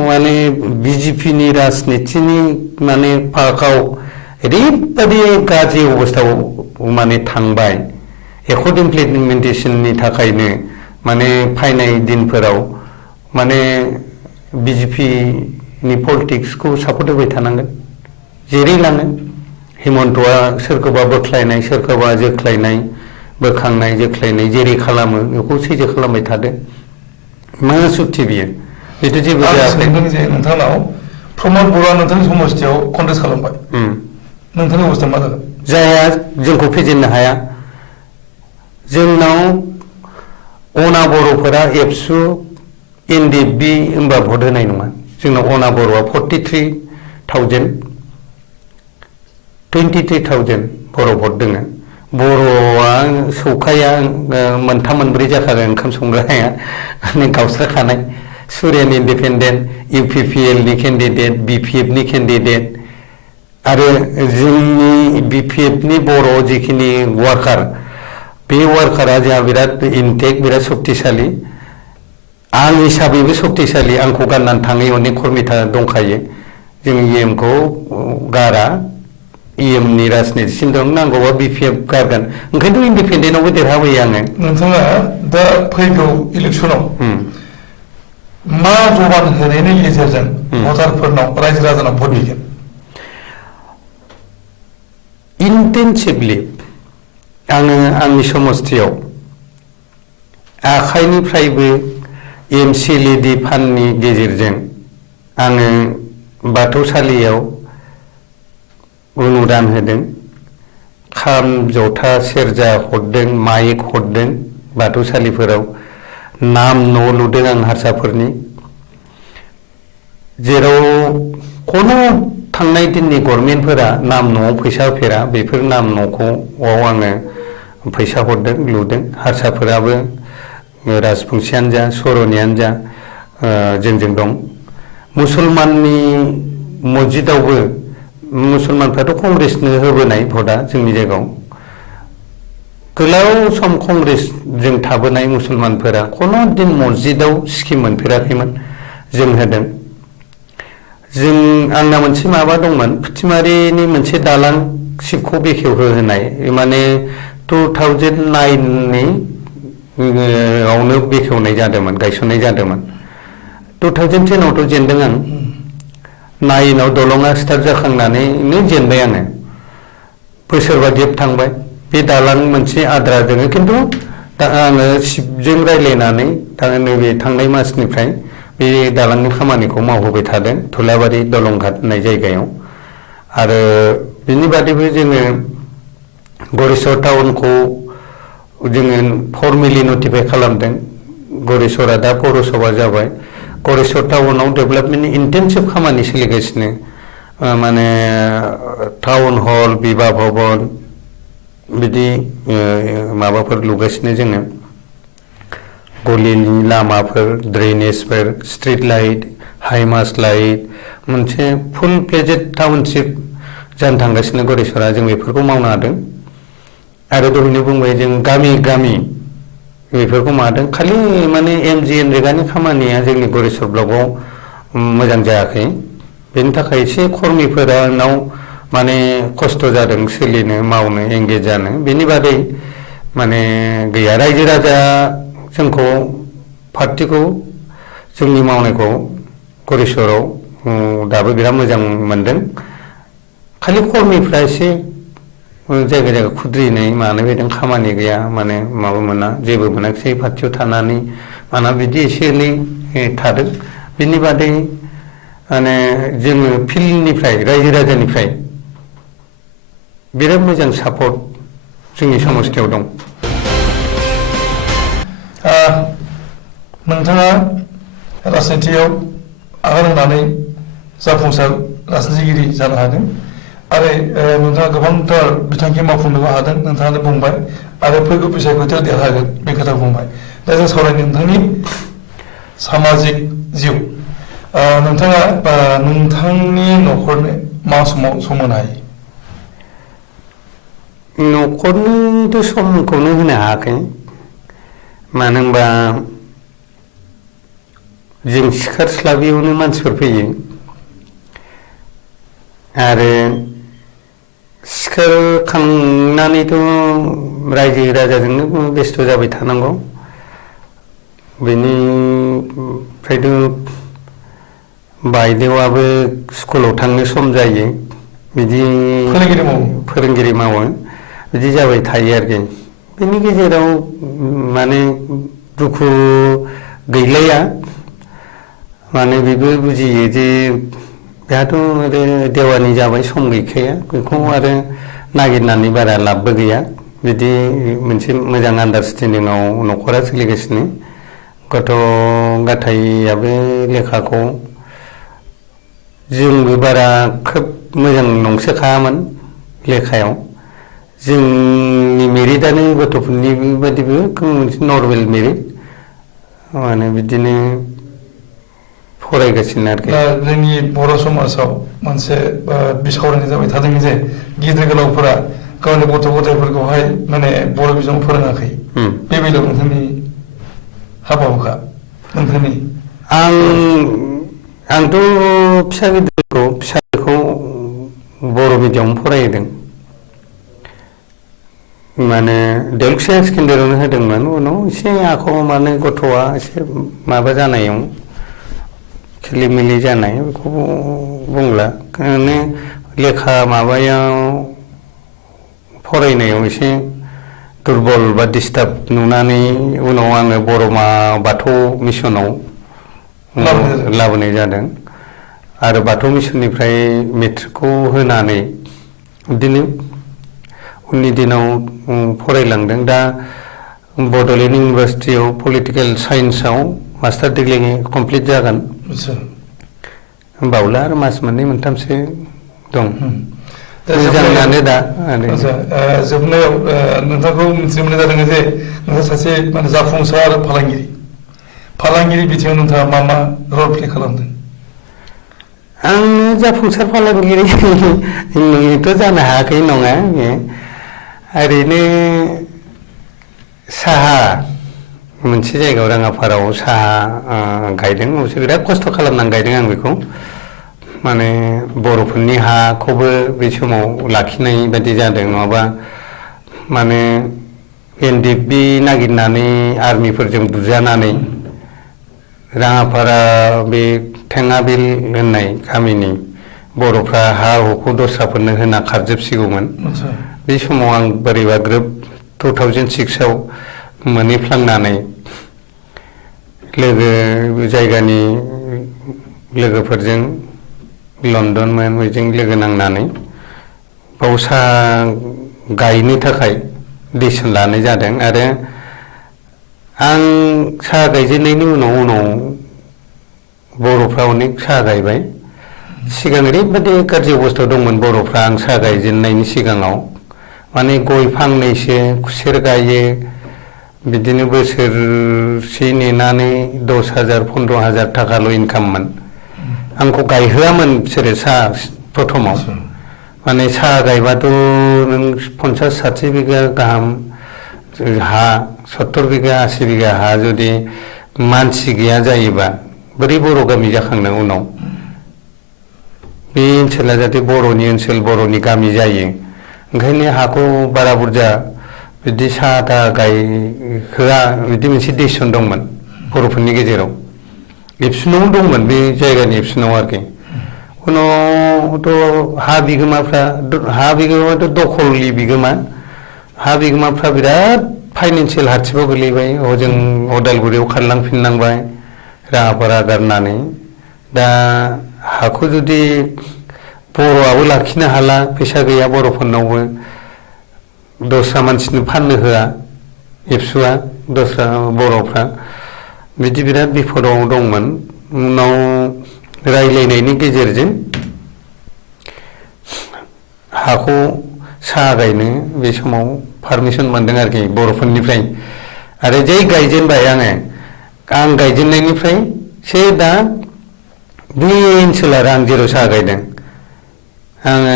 माने बिजेपिनि राजनितिनि माने फाखाव ओरैबादि गाज्रि अबस्थायाव माने थांबाय एकर्ड इमप्लिमेन्टेसननि थाखायनो माने फैनाय दिनफोराव माने बिजेपिनि पलिटिक्सखौ सापर्ट होबाय थानांगोन जेरै लाङो हिमन्तआ सोरखौबा बोख्लायनाय सोरखौबा जोख्लायनाय बोखांनाय जोख्लायनाय जेरै खालामो बेखौ सैजो खालामबाय थादों मा सुक्ति बियो बेथ' जेबो आं जायाखै सोंदों जे नोंथांनाव प्रमद बर'आ नोंथांनि समस्थियाव कन्टेस्ट खालामबाय नोंथांनि अबस्था मा जागोन जाया जोंखौ फेजेननो हाया जोंनाव अना बर'फोरा एबसु एनडिएफबि होनबा भट होनाय नङा जोंनाव अना बर'आ 23,000 बर' भट दङ बर'आ सौखाया मोनथाम मोनब्रै जाखागोन ओंखाम संग्राया गावस्राखानाय सुरेन इन्डिपेन्डेन्ट UPPL नि केन्डिडेट BPF नि केन्डिडेट आरो जोंनि BPF नि बर' जिखिनि वार्कार बे वार्कारा जोंहा बिराद इनटेक बिराद शक्तिशालि आं हिसाबैबो शक्तिशालि आंखौ गाननानै थाङै अनेक कर्मिता दंखायो जों EM खौ गारा EM नि राजनितिसिम दं नांगौबा BPF गारगोन ओंखायनोथ' इन्डिपेन्डेन्टआवबो देरहाबोयो आङो नोंथाङा दा फैगौ इलेक्सनाव मा जबान होनायनि गेजेरजों भटारफोरनाव रायजो राजानाव भट बिगोन इन्टेन्सिभलि आङो आंनि समस्थियाव आखाइनिफ्रायबो MCLED फान्डनि गेजेरजों आङो बाथौसालियाव अनुदान होदों खाम जथा सेरजा हरदों माइक हरदों बाथौसालिफोराव नाम न' लुदों आं हारसाफोरनि जेराव कोनो थांनाय दिननि गभर्नमेन्टफोरा नाम न'आव फैसा होफेरा बेफोर नाम न'खौ आङो फैसा हरदों लुदों हारसाफोराबो राजबंसियानो जा सरनियानो जा जोंजों दं मुसलमाननि मस्जिदावबो मुसलमानफ्राथ' कंग्रेसनो होबोनाय भटआ जोंनि जायगायाव गोलाव सम कंग्रेसजों थाबोनाय मुसलमानफोरा कोनो दिन मस्जिदाव स्किम मोनफेराखैमोन जों होदों जों आंना मोनसे माबा दंमोन फुथिमारिनि मोनसे दालां शिबखौ बेखेवहोनाय माने 2009 आवनो बेखेवनाय जादोंमोन गायसननाय जादोंमोन 2010 आवथ' जेनदों आं 9 आव दलङा स्टार्ट जाखांनानैनो जेनबाय आङो बोसोरबा गेप थांबाय बे दालां मोनसे आद्रा दोङो खिन्थु दा आङो शिबजों रायज्लायनानै नैबे थांनाय मासनिफ्राय बे दालांनि खामानिखौ मावहोबाय थादों थुलाबारि दलंघाट होननाय जायगायाव आरो बिनि बादैबो जोङो गरेस्वर टाउनखौ जोङो फर्मेलि नटिफाइ खालामदों गरेस्वरा दा पौरसभा जाबाय गरेस्वर टाउनाव डेभेलपमेन्टनि इन्टेनसिभ खामानि सोलिगासिनो माने टाउन हल बिभा भवन बिदि माबाफोर लुगासिनो जोङो गलिनि लामाफोर ड्रेनेजफोर स्ट्रीट लाइट हाइमास लाइट मोनसे फुल प्लेजेड टाउनशिप जानो थांगासिनो गरेस्वरा जों बेफोरखौ मावनो हादों आरो दहायनो बुंबाय जों गामि गामि बेफोरखौ मावदों खालि माने MGNरेगानि खामानिया जोंनि गरेस्वर ब्लकआव मोजां जायाखै बेनि थाखाय एसे कर्मिफोरानाव माने खस्थ' जादों सोलिनो मावनो एंगेज जानो बेनि बादै माने गैया रायजो राजा जोंखौ पार्टिखौ जोंनि मावनायखौ गरेस्वराव दाबो बिराद मोजां मोनदों खालि कर्मिफ्रा एसे जायगा जायगा खुद्रिनाय मानो बेदों खामानि गैया माने माबा मोना जेबो मोनाखिसै पार्टियाव थानानै माना बिदि एसे एनै थादों बिनि बादै माने जोङो फिल्डनिफ्राय रायजो राजानिफ्राय बिराद मोजां सापर्ट जोंनि समस्थियाव दं नोंथाङा राजनितियाव आगान होनानै जाफुंसार राजनितिगिरि जानो हादों आरो नोंथाङा गोबांथार बिथांखि मावफुंनोबो हादों नोंथाङानो बुंबाय आरो फैगौ बिसायख'थियाव देरहागोन बे खोथाखौ बुंबाय दा जों सावरायनो नोंथांनि सामाजिक जिउ नोंथाङा नोंथांनि न'खरनो मा समाव सम होनो हायो न'खरनिथ' समखौनो होनो हायाखै मानो होनबा जों सिखारस्लाबियावनो मानसिफोर फैयो आरो सिखारखांनानैथ' रायजो राजाजोंनो बेस्थ' जाबाय थानांगौ बेनिफ्रायथ' बायदेवाबो स्कुलाव थांनो सम जायो बिदि फोरोंगिरि मावो बिदि जाबाय थायो आरोखि बेनि गेजेराव माने दुखु गैलाया माने बेबो बुजियो जे बेहाथ' आरो देवानि जाबाय सम गैखाया बेखौ आरो नागिरनानै बारा लाबबो गैया बिदि मोनसे मोजां आन्डारस्टेन्डिंआव न'खरा सोलिगासिनो गथ' गथायाबो लेखाखौ जोंबो बारा खोब मोजां नंसोखायामोन लेखायाव जोंनि मेरिटआनो गथ'फोरनि बादिबो मोनसे नर्मेल मेरिट माने बिदिनो फरायगासिनो आरोखि जोंनि बर' समाजाव मोनसे बिसावरायनाय जाबाय थादों जे गिदिर गोलावफोरा गावनि गथ' गथायफोरखौहाय माने बर' बिजोङाव फोरोङाखै बे बेलायाव नोंथांनि हाबा हुखा नोंथांनि आंथ' फिसाखौ बर' मिडियामाव फरायहोदों माने देलखुसि हायार सेकेन्डारियावनो होदोंमोन उनाव एसे आखौ माने गथ'आ एसे माबा जानायाव खेलिमेलि जानाय बेखौ बुंला माने लेखा माबायाव फरायनायाव एसे दुरबल बा डिस्टार्ब नुनानै उनाव आङो बरमा बाथौ मिसनाव लाबोनाय जादों आरो बाथौ मिसननिफ्राय मेट्रिकखौ होनानै बिदिनो उननि दिनाव फरायलांदों दा बड'लेण्ड इउनिभार्सिटियाव पलिटिकेल साइन्सआव मास्टार डिग्रि कमप्लिट जागोन बावला आरो मास मोननै मोनथामसो दं मोजाङानो दा जोबनायाव नोंथांखौ मिथिनो मोननाय जादों जे नोंथाङा सासे माने जाफुंसार फालांगिरि बिथिङाव नोंथाङा मा मा रल प्ले खालामदों आं जाफुंसार फालांगिरिथ' जानो हायाखै नङा ओरैनो साहा मोनसे जायगायाव राङापारायाव साहा गायदों अबसे बिराद खस्थ' खालामनानै गायदों आं बेखौ माने बर'फोरनि हाखौबो बे समाव लाखिनाय बायदि जादों नङाबा माने NDFB नागिरनानै आर्मिफोरजों बुजानानै राङापारा बे थेङाबिल होननाय गामिनि बर'फ्रा हा हुखौ दस्राफोरनो होना खारजोबसिगौमोन बे समाव आं बोरैबा ग्रोब 2006आव मोनहैफ्लांनानै जायगानि लोगोफोरजों लन्डनमोन बेजों लोगो नांनानै बाव साहा गायनो थाखाय डिसिसन लानाय जादों आरो आं साहा गायजेननायनि उनाव बर'फ्रा अनेक साहा गायबाय सिगां ओरैबायदि गाज्रि अबस्थायाव दंमोन बर'फ्रा आं साहा गायजेननायनि सिगाङाव माने गय फांनैसो खुसेर गायो बिदिनो बोसोरसे नेनानै 10,000 15,000 थाखाल' इनकाममोन आंखौ गायहोआमोन बिसोरो साहा प्रथमाव माने साहा गायबाथ' नों 50-60 बिगा गाहाम हा 70 बिगा 80 बिगा हा जुदि मानसि गैया जायोबा बोरै बर' गामि जाखांनो उनाव बे ओनसोला जाहाथे बर'नि ओनसोल बर'नि गामि जायो ओंखायनो हाखौ बारा बुरजा बिदि साहा गायहोआ बिदि मोनसे डिसिसन दंमोन बर'फोरनि गेजेराव एबसुनाव दंमोन बे जायगानि एबसुनाव आरोखि उनावथ' हा बिगोमाथ' दखलनि बिगोमा हा बिगोमाफ्रा बिराद फाइनेन्सियेल हार्डशिपआव गोलैबाय हजों अदालगुरियाव खारलांफिननांबाय राङापारा गारनानै दा हाखौ जुदि बर'आबो लाखिनो हाला फैसा गैया बर'फोरनावबो दस्रा मानसिनो फाननो होआ एबसुआ दस्रा बर'फ्रा बिदि बिराद बिपदआव दंमोन उनाव रायलायनायनि गेजेरजों हाखौ साहा गायनो बे समाव पारमिसन मोनदों आरोखि बर'फोरनिफ्राय आरो जै गायजेनबाय आं गायजेननायनिफ्रायसो दा बे ओनसोल आरो आं जेराव साहा गायदों आङो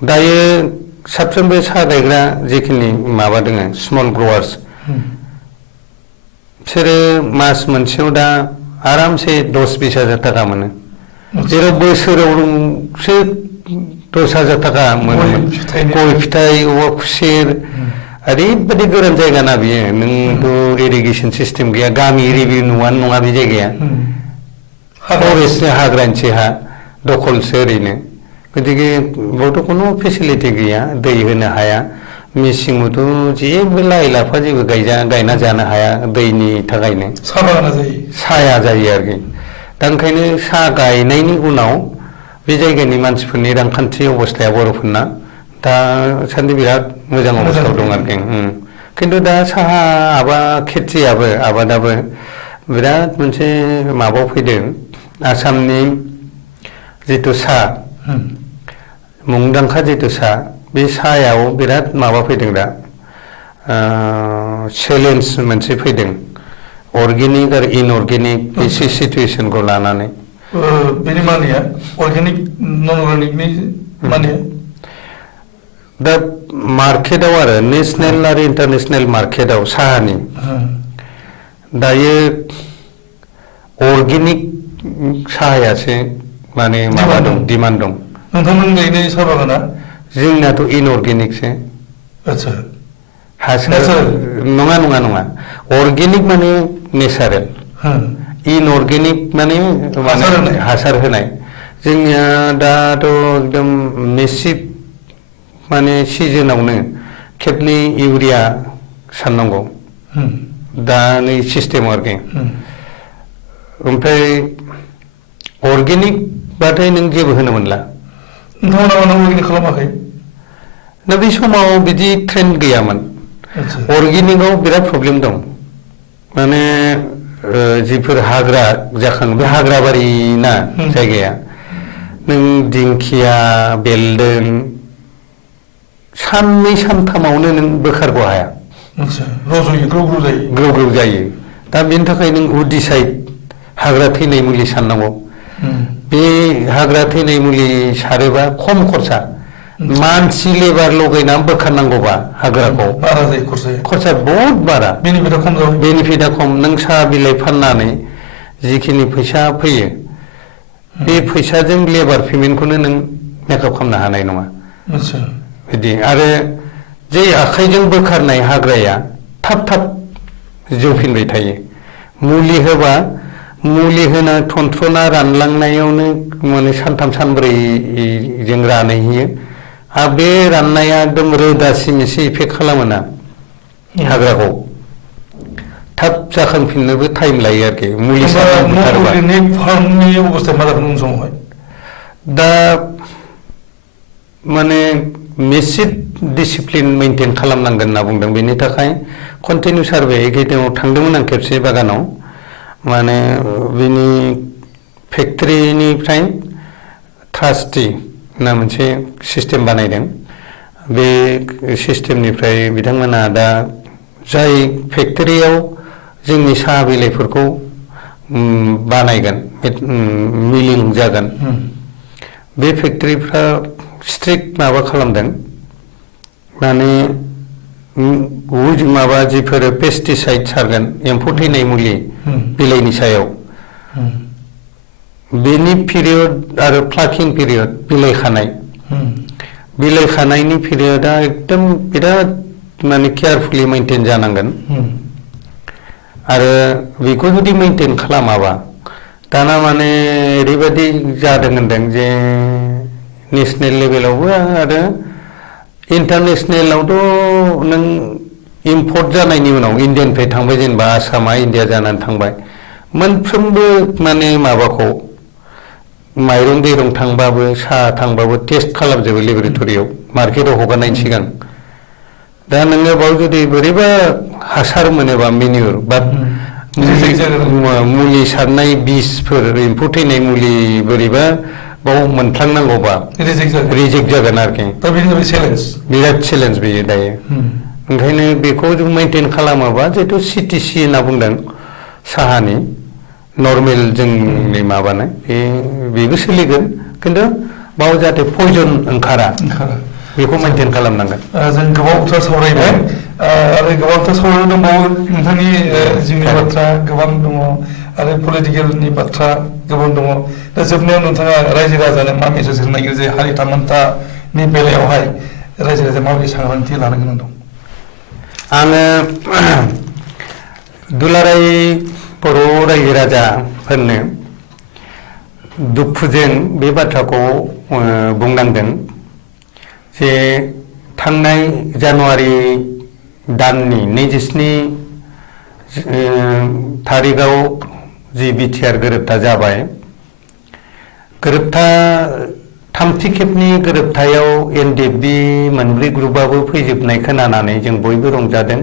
दायो साफ्रोमबो साहा गायग्रा जिखिनि माबा दङ स्मल ग्रवार्स बिसोरो मास मोनसेयाव दा आरामसे 10-20 हाजार थाखा मोनो जेराव बोसोरावसो 10,000 थाखा मोनोमोन गय फिथाइ औवा खुसेर ओरैबायदि गोरान जायगा ना बियो नोंथ' इरिगेसन सिस्टेम गैया गामि एरिया नङा बे जायगाया फरेस्ट हाग्रानिसो हा दखलसो ओरैनो गतिके बेयावथ' खुनु फेसिलिटि गैया दै होनो हाया मेसेङावथ' जेबो लाइ लाफा जेबो गायना जानो हाया दैनि थाखायनो साहा बागाना जायो साया जायो आरोखि दा ओंखायनो साहा गायनायनि उनाव बे जायगानि मानसिफोरनि रांखान्थि अबस्थाया बर'फोरना दासान्दि बिराद मोजां अबस्थायाव दं आरोखि खिन्थु दा साहा आबादाबो बिराद मोनसे माबायाव फैदों आसामनि जिथु साहा मुंदांखा जिथु साहा बे साहायाव बिराद माबा फैदों दा चेलेन्ज मोनसे फैदों अर्गेनिक आरो इनअर्गेनिक बे सिचुवेसनखौ लानानै बेनि मानिया अर्गेनिक नन अर्गेनिकनि मानिया दा मार्केटआव आरो नेसनेल आरो इन्टारनेसनेल मार्केटआव साहानि दायो अर्गेनिक साहायासो माने माबा दं डिमान्ड दं नोंथांमोन गायनाय साहा बागाना जोंनाथ' इनअर्गेनिकसो आदसा हासार नङा अर्गेनिक माने नेचारेल इनअर्गेनिक माने हासार होनाय जोंनिया दाथ' एकदम मेसिभ माने सिजोनावनो खेबनै इउरिया सारनांगौ दा नै सिस्टेमाव आरोखि ओमफ्राय अर्गेनिक बाथाय नों जेबो होनो मोनला नोंथांमोना मानो अर्गेनिक खालामाखै दा बे समाव बिदि ट्रेन्ड गैयामोन अर्गेनिकआव बिराद प्रब्लेम दं माने जिफोर हाग्रा जाखाङो बे हाग्राबारि ना जायगाया नों दिंखिया बेलदों साननै सानथामावनो नों बोखारग' हाया रज'यो ग्रौ ग्रौ जायो दा बेनि थाखाय नों उदिसाइड हाग्रा थैनाय मुलि सारनांगौ बे हाग्रा थैनाय मुलि सारोबा खम खरसा मानसि लेबार लगायनानै बोखारनांगौबा हाग्राखौ बारा जायो खरसा बहुत बारा बेनिफिटा खम नों साहा बिलाइ फाननानै जिखिनि फैसा फैयो बे फैसाजों लेबार पेमेन्टखौनो नों मेकआप खालामनो हानाय नङा बिदि आरो जे आखाइजों बोखारनाय हाग्राया थाब जौफिनबाय थायो मुलि होबा मुलि होना थन्थ्र'ना रानलांनायावनो माने सानथाम सानब्रै जों रानहैयो आरो बे राननाया एकदम रोदासिम एसे इफेक्ट खालामोना हाग्राखौ थाब जाखांफिननोबो टाइम लायो आरोखि मुलि दा माने मेसिभ डिसिप्लिन मेनटेन खालामनांगोन होनना बुंदों बेनि थाखाय कन्टिनिउ सार्भे एकेडेमाव थांदोंमोन आं खेबसे बागानाव माने बिनि फेक्टरिनिफ्राय ट्रास्टि होनना मोनसे सिस्टेम बानायदों बे सिस्टेमनिफ्राय बिथांमोना दा जाय फेक्टरियाव जोंनि साहा बिलाइफोरखौ बानायगोन मिलिं जागोन बे फेक्टरिफ्रा स्ट्रिक्ट माबा खालामदों माने माबा जिफोर पेस्टिसाइड सारगोन एम्फौ थैनाय मुलि बिलाइनि सायाव बेनि पिरियड आरो प्लाकिं पिरियड बिलाइ खानायनि पिरियडा एकदम बिराद माने केयारफुलि मेनटेन जानांगोन आरो बेखौ जुदि मेनटेन खालामाबा दाना माने ओरैबायदि जादों होनदों जे नेसनेल लेभेलावबो आरो इन्टारनेसनेलावथ' नों इम्पर्ट जानायनि उनाव इण्डियानिफ्राय थांबाय जेनेबा आसामा इण्डिया जानानै थांबाय मोनफ्रोमबो माने माबाखौ माइरं दैरं थांबाबो साहा थांबाबो टेस्ट खालामजोबो लेबरेटरियाव मार्केटाव हगारनायनि सिगां दा नोङो बाव जुदि बोरैबा हासार मोनोबा मेनिउर बा मुलि सारनाय बिसफोर एम्फौ थैनाय मुलि बोरैबा बाव मोनफ्लांनांगौबा रिजेक्ट जागोन आरोखि बिराद चेलेन्ज बेयो दायो ओंखायनो बेखौ जों मेनटेन खालामाबा जिहेतु सिटिसि होनना बुंदों साहानि नर्मेल जोंनि माबानाय बेबो सोलिगोन खिन्थु बाव जाहाथे पयजन ओंखारा बेखौ मेनटेन खालामनांगोन जों गोबावथार सावरायबाय आरो गोबांथार सावरायनो दंबावो नोंथांनि जिउनि बाथ्रा गोबां दङ आरो पलिटिकेलनि बाथ्रा गोबां दङ दा जोबनायाव नोंथाङा रायजो राजानो मा मेसेज होनो नागिरो जे हारि थामोन्थानि बेलायावहाय रायजो राजाया माबायदि सांग्रांथि लानो गोनां दं आङो दुलाराय बर' रायजो राजाफोरनो दुखुजों बे बाथ्राखौ बुंनांगोन जे थांनाय जानुवारि दाननि 27 थारिखआव जि बिटिआर गोरोबथा जाबाय, गोरोबथा थामथि खेबनि गोरोबथायाव एनडिएफबि मोनब्रै ग्रुपआबो फैजोबनाय खोनानानै जों बयबो रंजादों।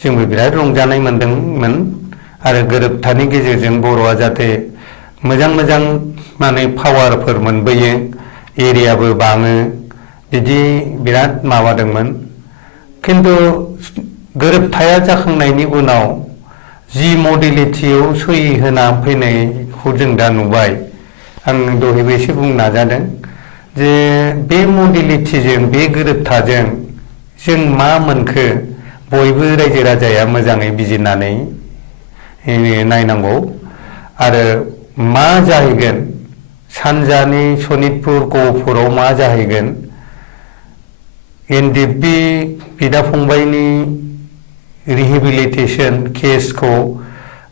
जोंबो बिराद रंजानाय मोनदोंमोन आरो गोरोबथानि गेजेरजों बर'आ जाहाथे मोजां मोजां माने पावारफोर मोनबोयो, एरियाबो बाङो, बिदि बिराद माबादोंमोन। खिन्थु गोरोबथाया जाखांनायनि उनाव जि मडेलिटियाव सहि होना फैनायखौ जों दा नुबाय। आं दहायबो एसे बुंनो नाजादों जे बे मडेलिटिजों, बे गोरोबथाजों जों मा मोनखो बयबो रायजो राजाया मोजाङै बिजिरनानै नायनांगौ। आरो मा जाहैगोन, सानजानि सनितपुर गहपुराव मा जाहैगोन, एनडिएफबि बिदा फंबाइनि रिहेबिलिटेसन केसखौ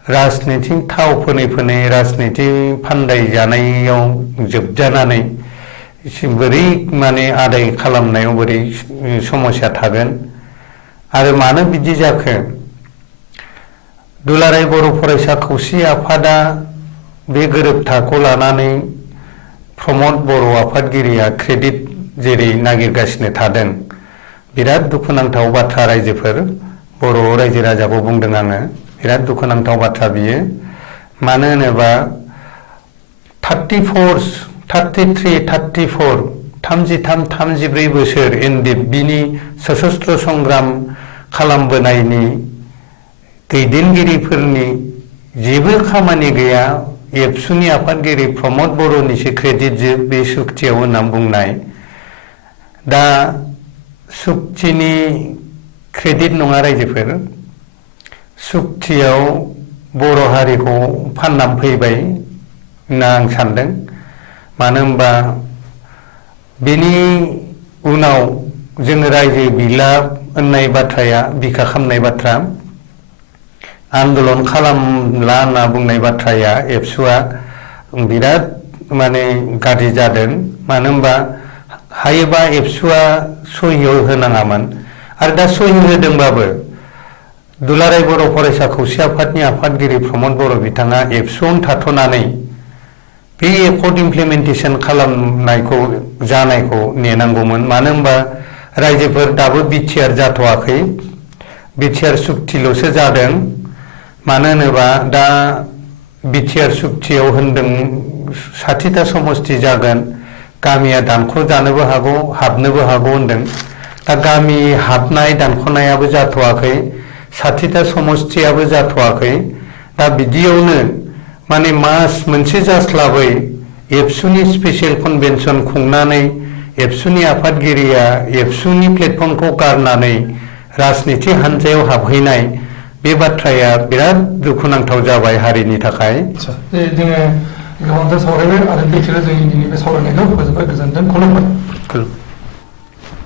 राजनिथिक थाव फोनै राजनिथि फान्दाय जानायाव जोबजानानै बोरै माने आदाय खालामनायाव बोरै समस्या थागोन आरो मानो बिदि जाखो। दुलाराय बर' फरायसा खौसे आफादा बे गोरोबथाखौ लानानै प्रमद बर' आफादगिरिया क्रेडिट जेरै नागिरगासिनो थादों, बिराद दुखुनांथाव बाथ्रा। रायजोफोर, बर' रायजो राजाखौ बुंदों आङो, बिराद दुखुनांथाव बाथ्रा बियो। मानो होनोबा 33-34 बोसोर एनडिएफबिनि सशस्त्र संग्राम खालामबोनायनि दैदेनगिरिफोरनि जेबो खामानि गैया। एबसुनि आफादगिरि प्रमद बर'निसो क्रेडिटजों बे सुक्तियाव होननानै बुंनाय। दा सुक्तिनि क्रेडिट नङा रायजोफोर, सुक्तियाव बर' हारिखौ फाननानै फैबाय होनना आं सानदों। मानो होनबा बेनि उनाव जोङो रायजो बिला होननाय बाथ्राया बिखा खालामनाय बाथ्रा, आन्दलन खालामला होनना बुंनाय बाथ्राया एबसुआ बिराद माने गाज्रि जादों। मानो होनबा हायोबा एबसुआ सहियाव होनाङामोन। आरो दा सहि होदोंबाबो दुलाराय बर' फरायसा खौसे आफादनि आफादगिरि प्रमद बर' बिथाङा एबसुआवनो थाथ'नानै बे एकर्ड इमप्लिमेन्टेसन खालामनायखौ जानायखौ नेनांगौमोन। मानो होनबा रायजोफोर दाबो बिटिआर जाथ'वाखै, बिटिआर सुक्तिल'सो जादों। मानो होनोबा दा बिटिआर सुक्तियाव होनदों 60टा समस्ति जागोन, गामिया दानख' जानोबो हागौ, हाबनोबो हागौ होनदों। दा गामि हाबनाय दानख'नायाबो जाथ'वाखै, 60टा समस्तियाबो जाथ'वाखै। दा बिदियावनो माने मास मोनसे जास्लाबै एबसुनि स्पेसियेल कनभेनसन खुंनानै एबसुनि आफादगिरिया एबसुनि प्लेटफर्मखौ गारनानै राजनिथि हान्जायाव हाबहैनाय, बे बाथ्राया बिराद दुखुनांथाव जाबाय हारिनि थाखाय। जोङो गोबांथार सावरायबाय आरो बेखिनियाव जोंनि दिनै बे सावरायनायखौ फोजोबबाय। गोजोनथों, खुलुमबाय।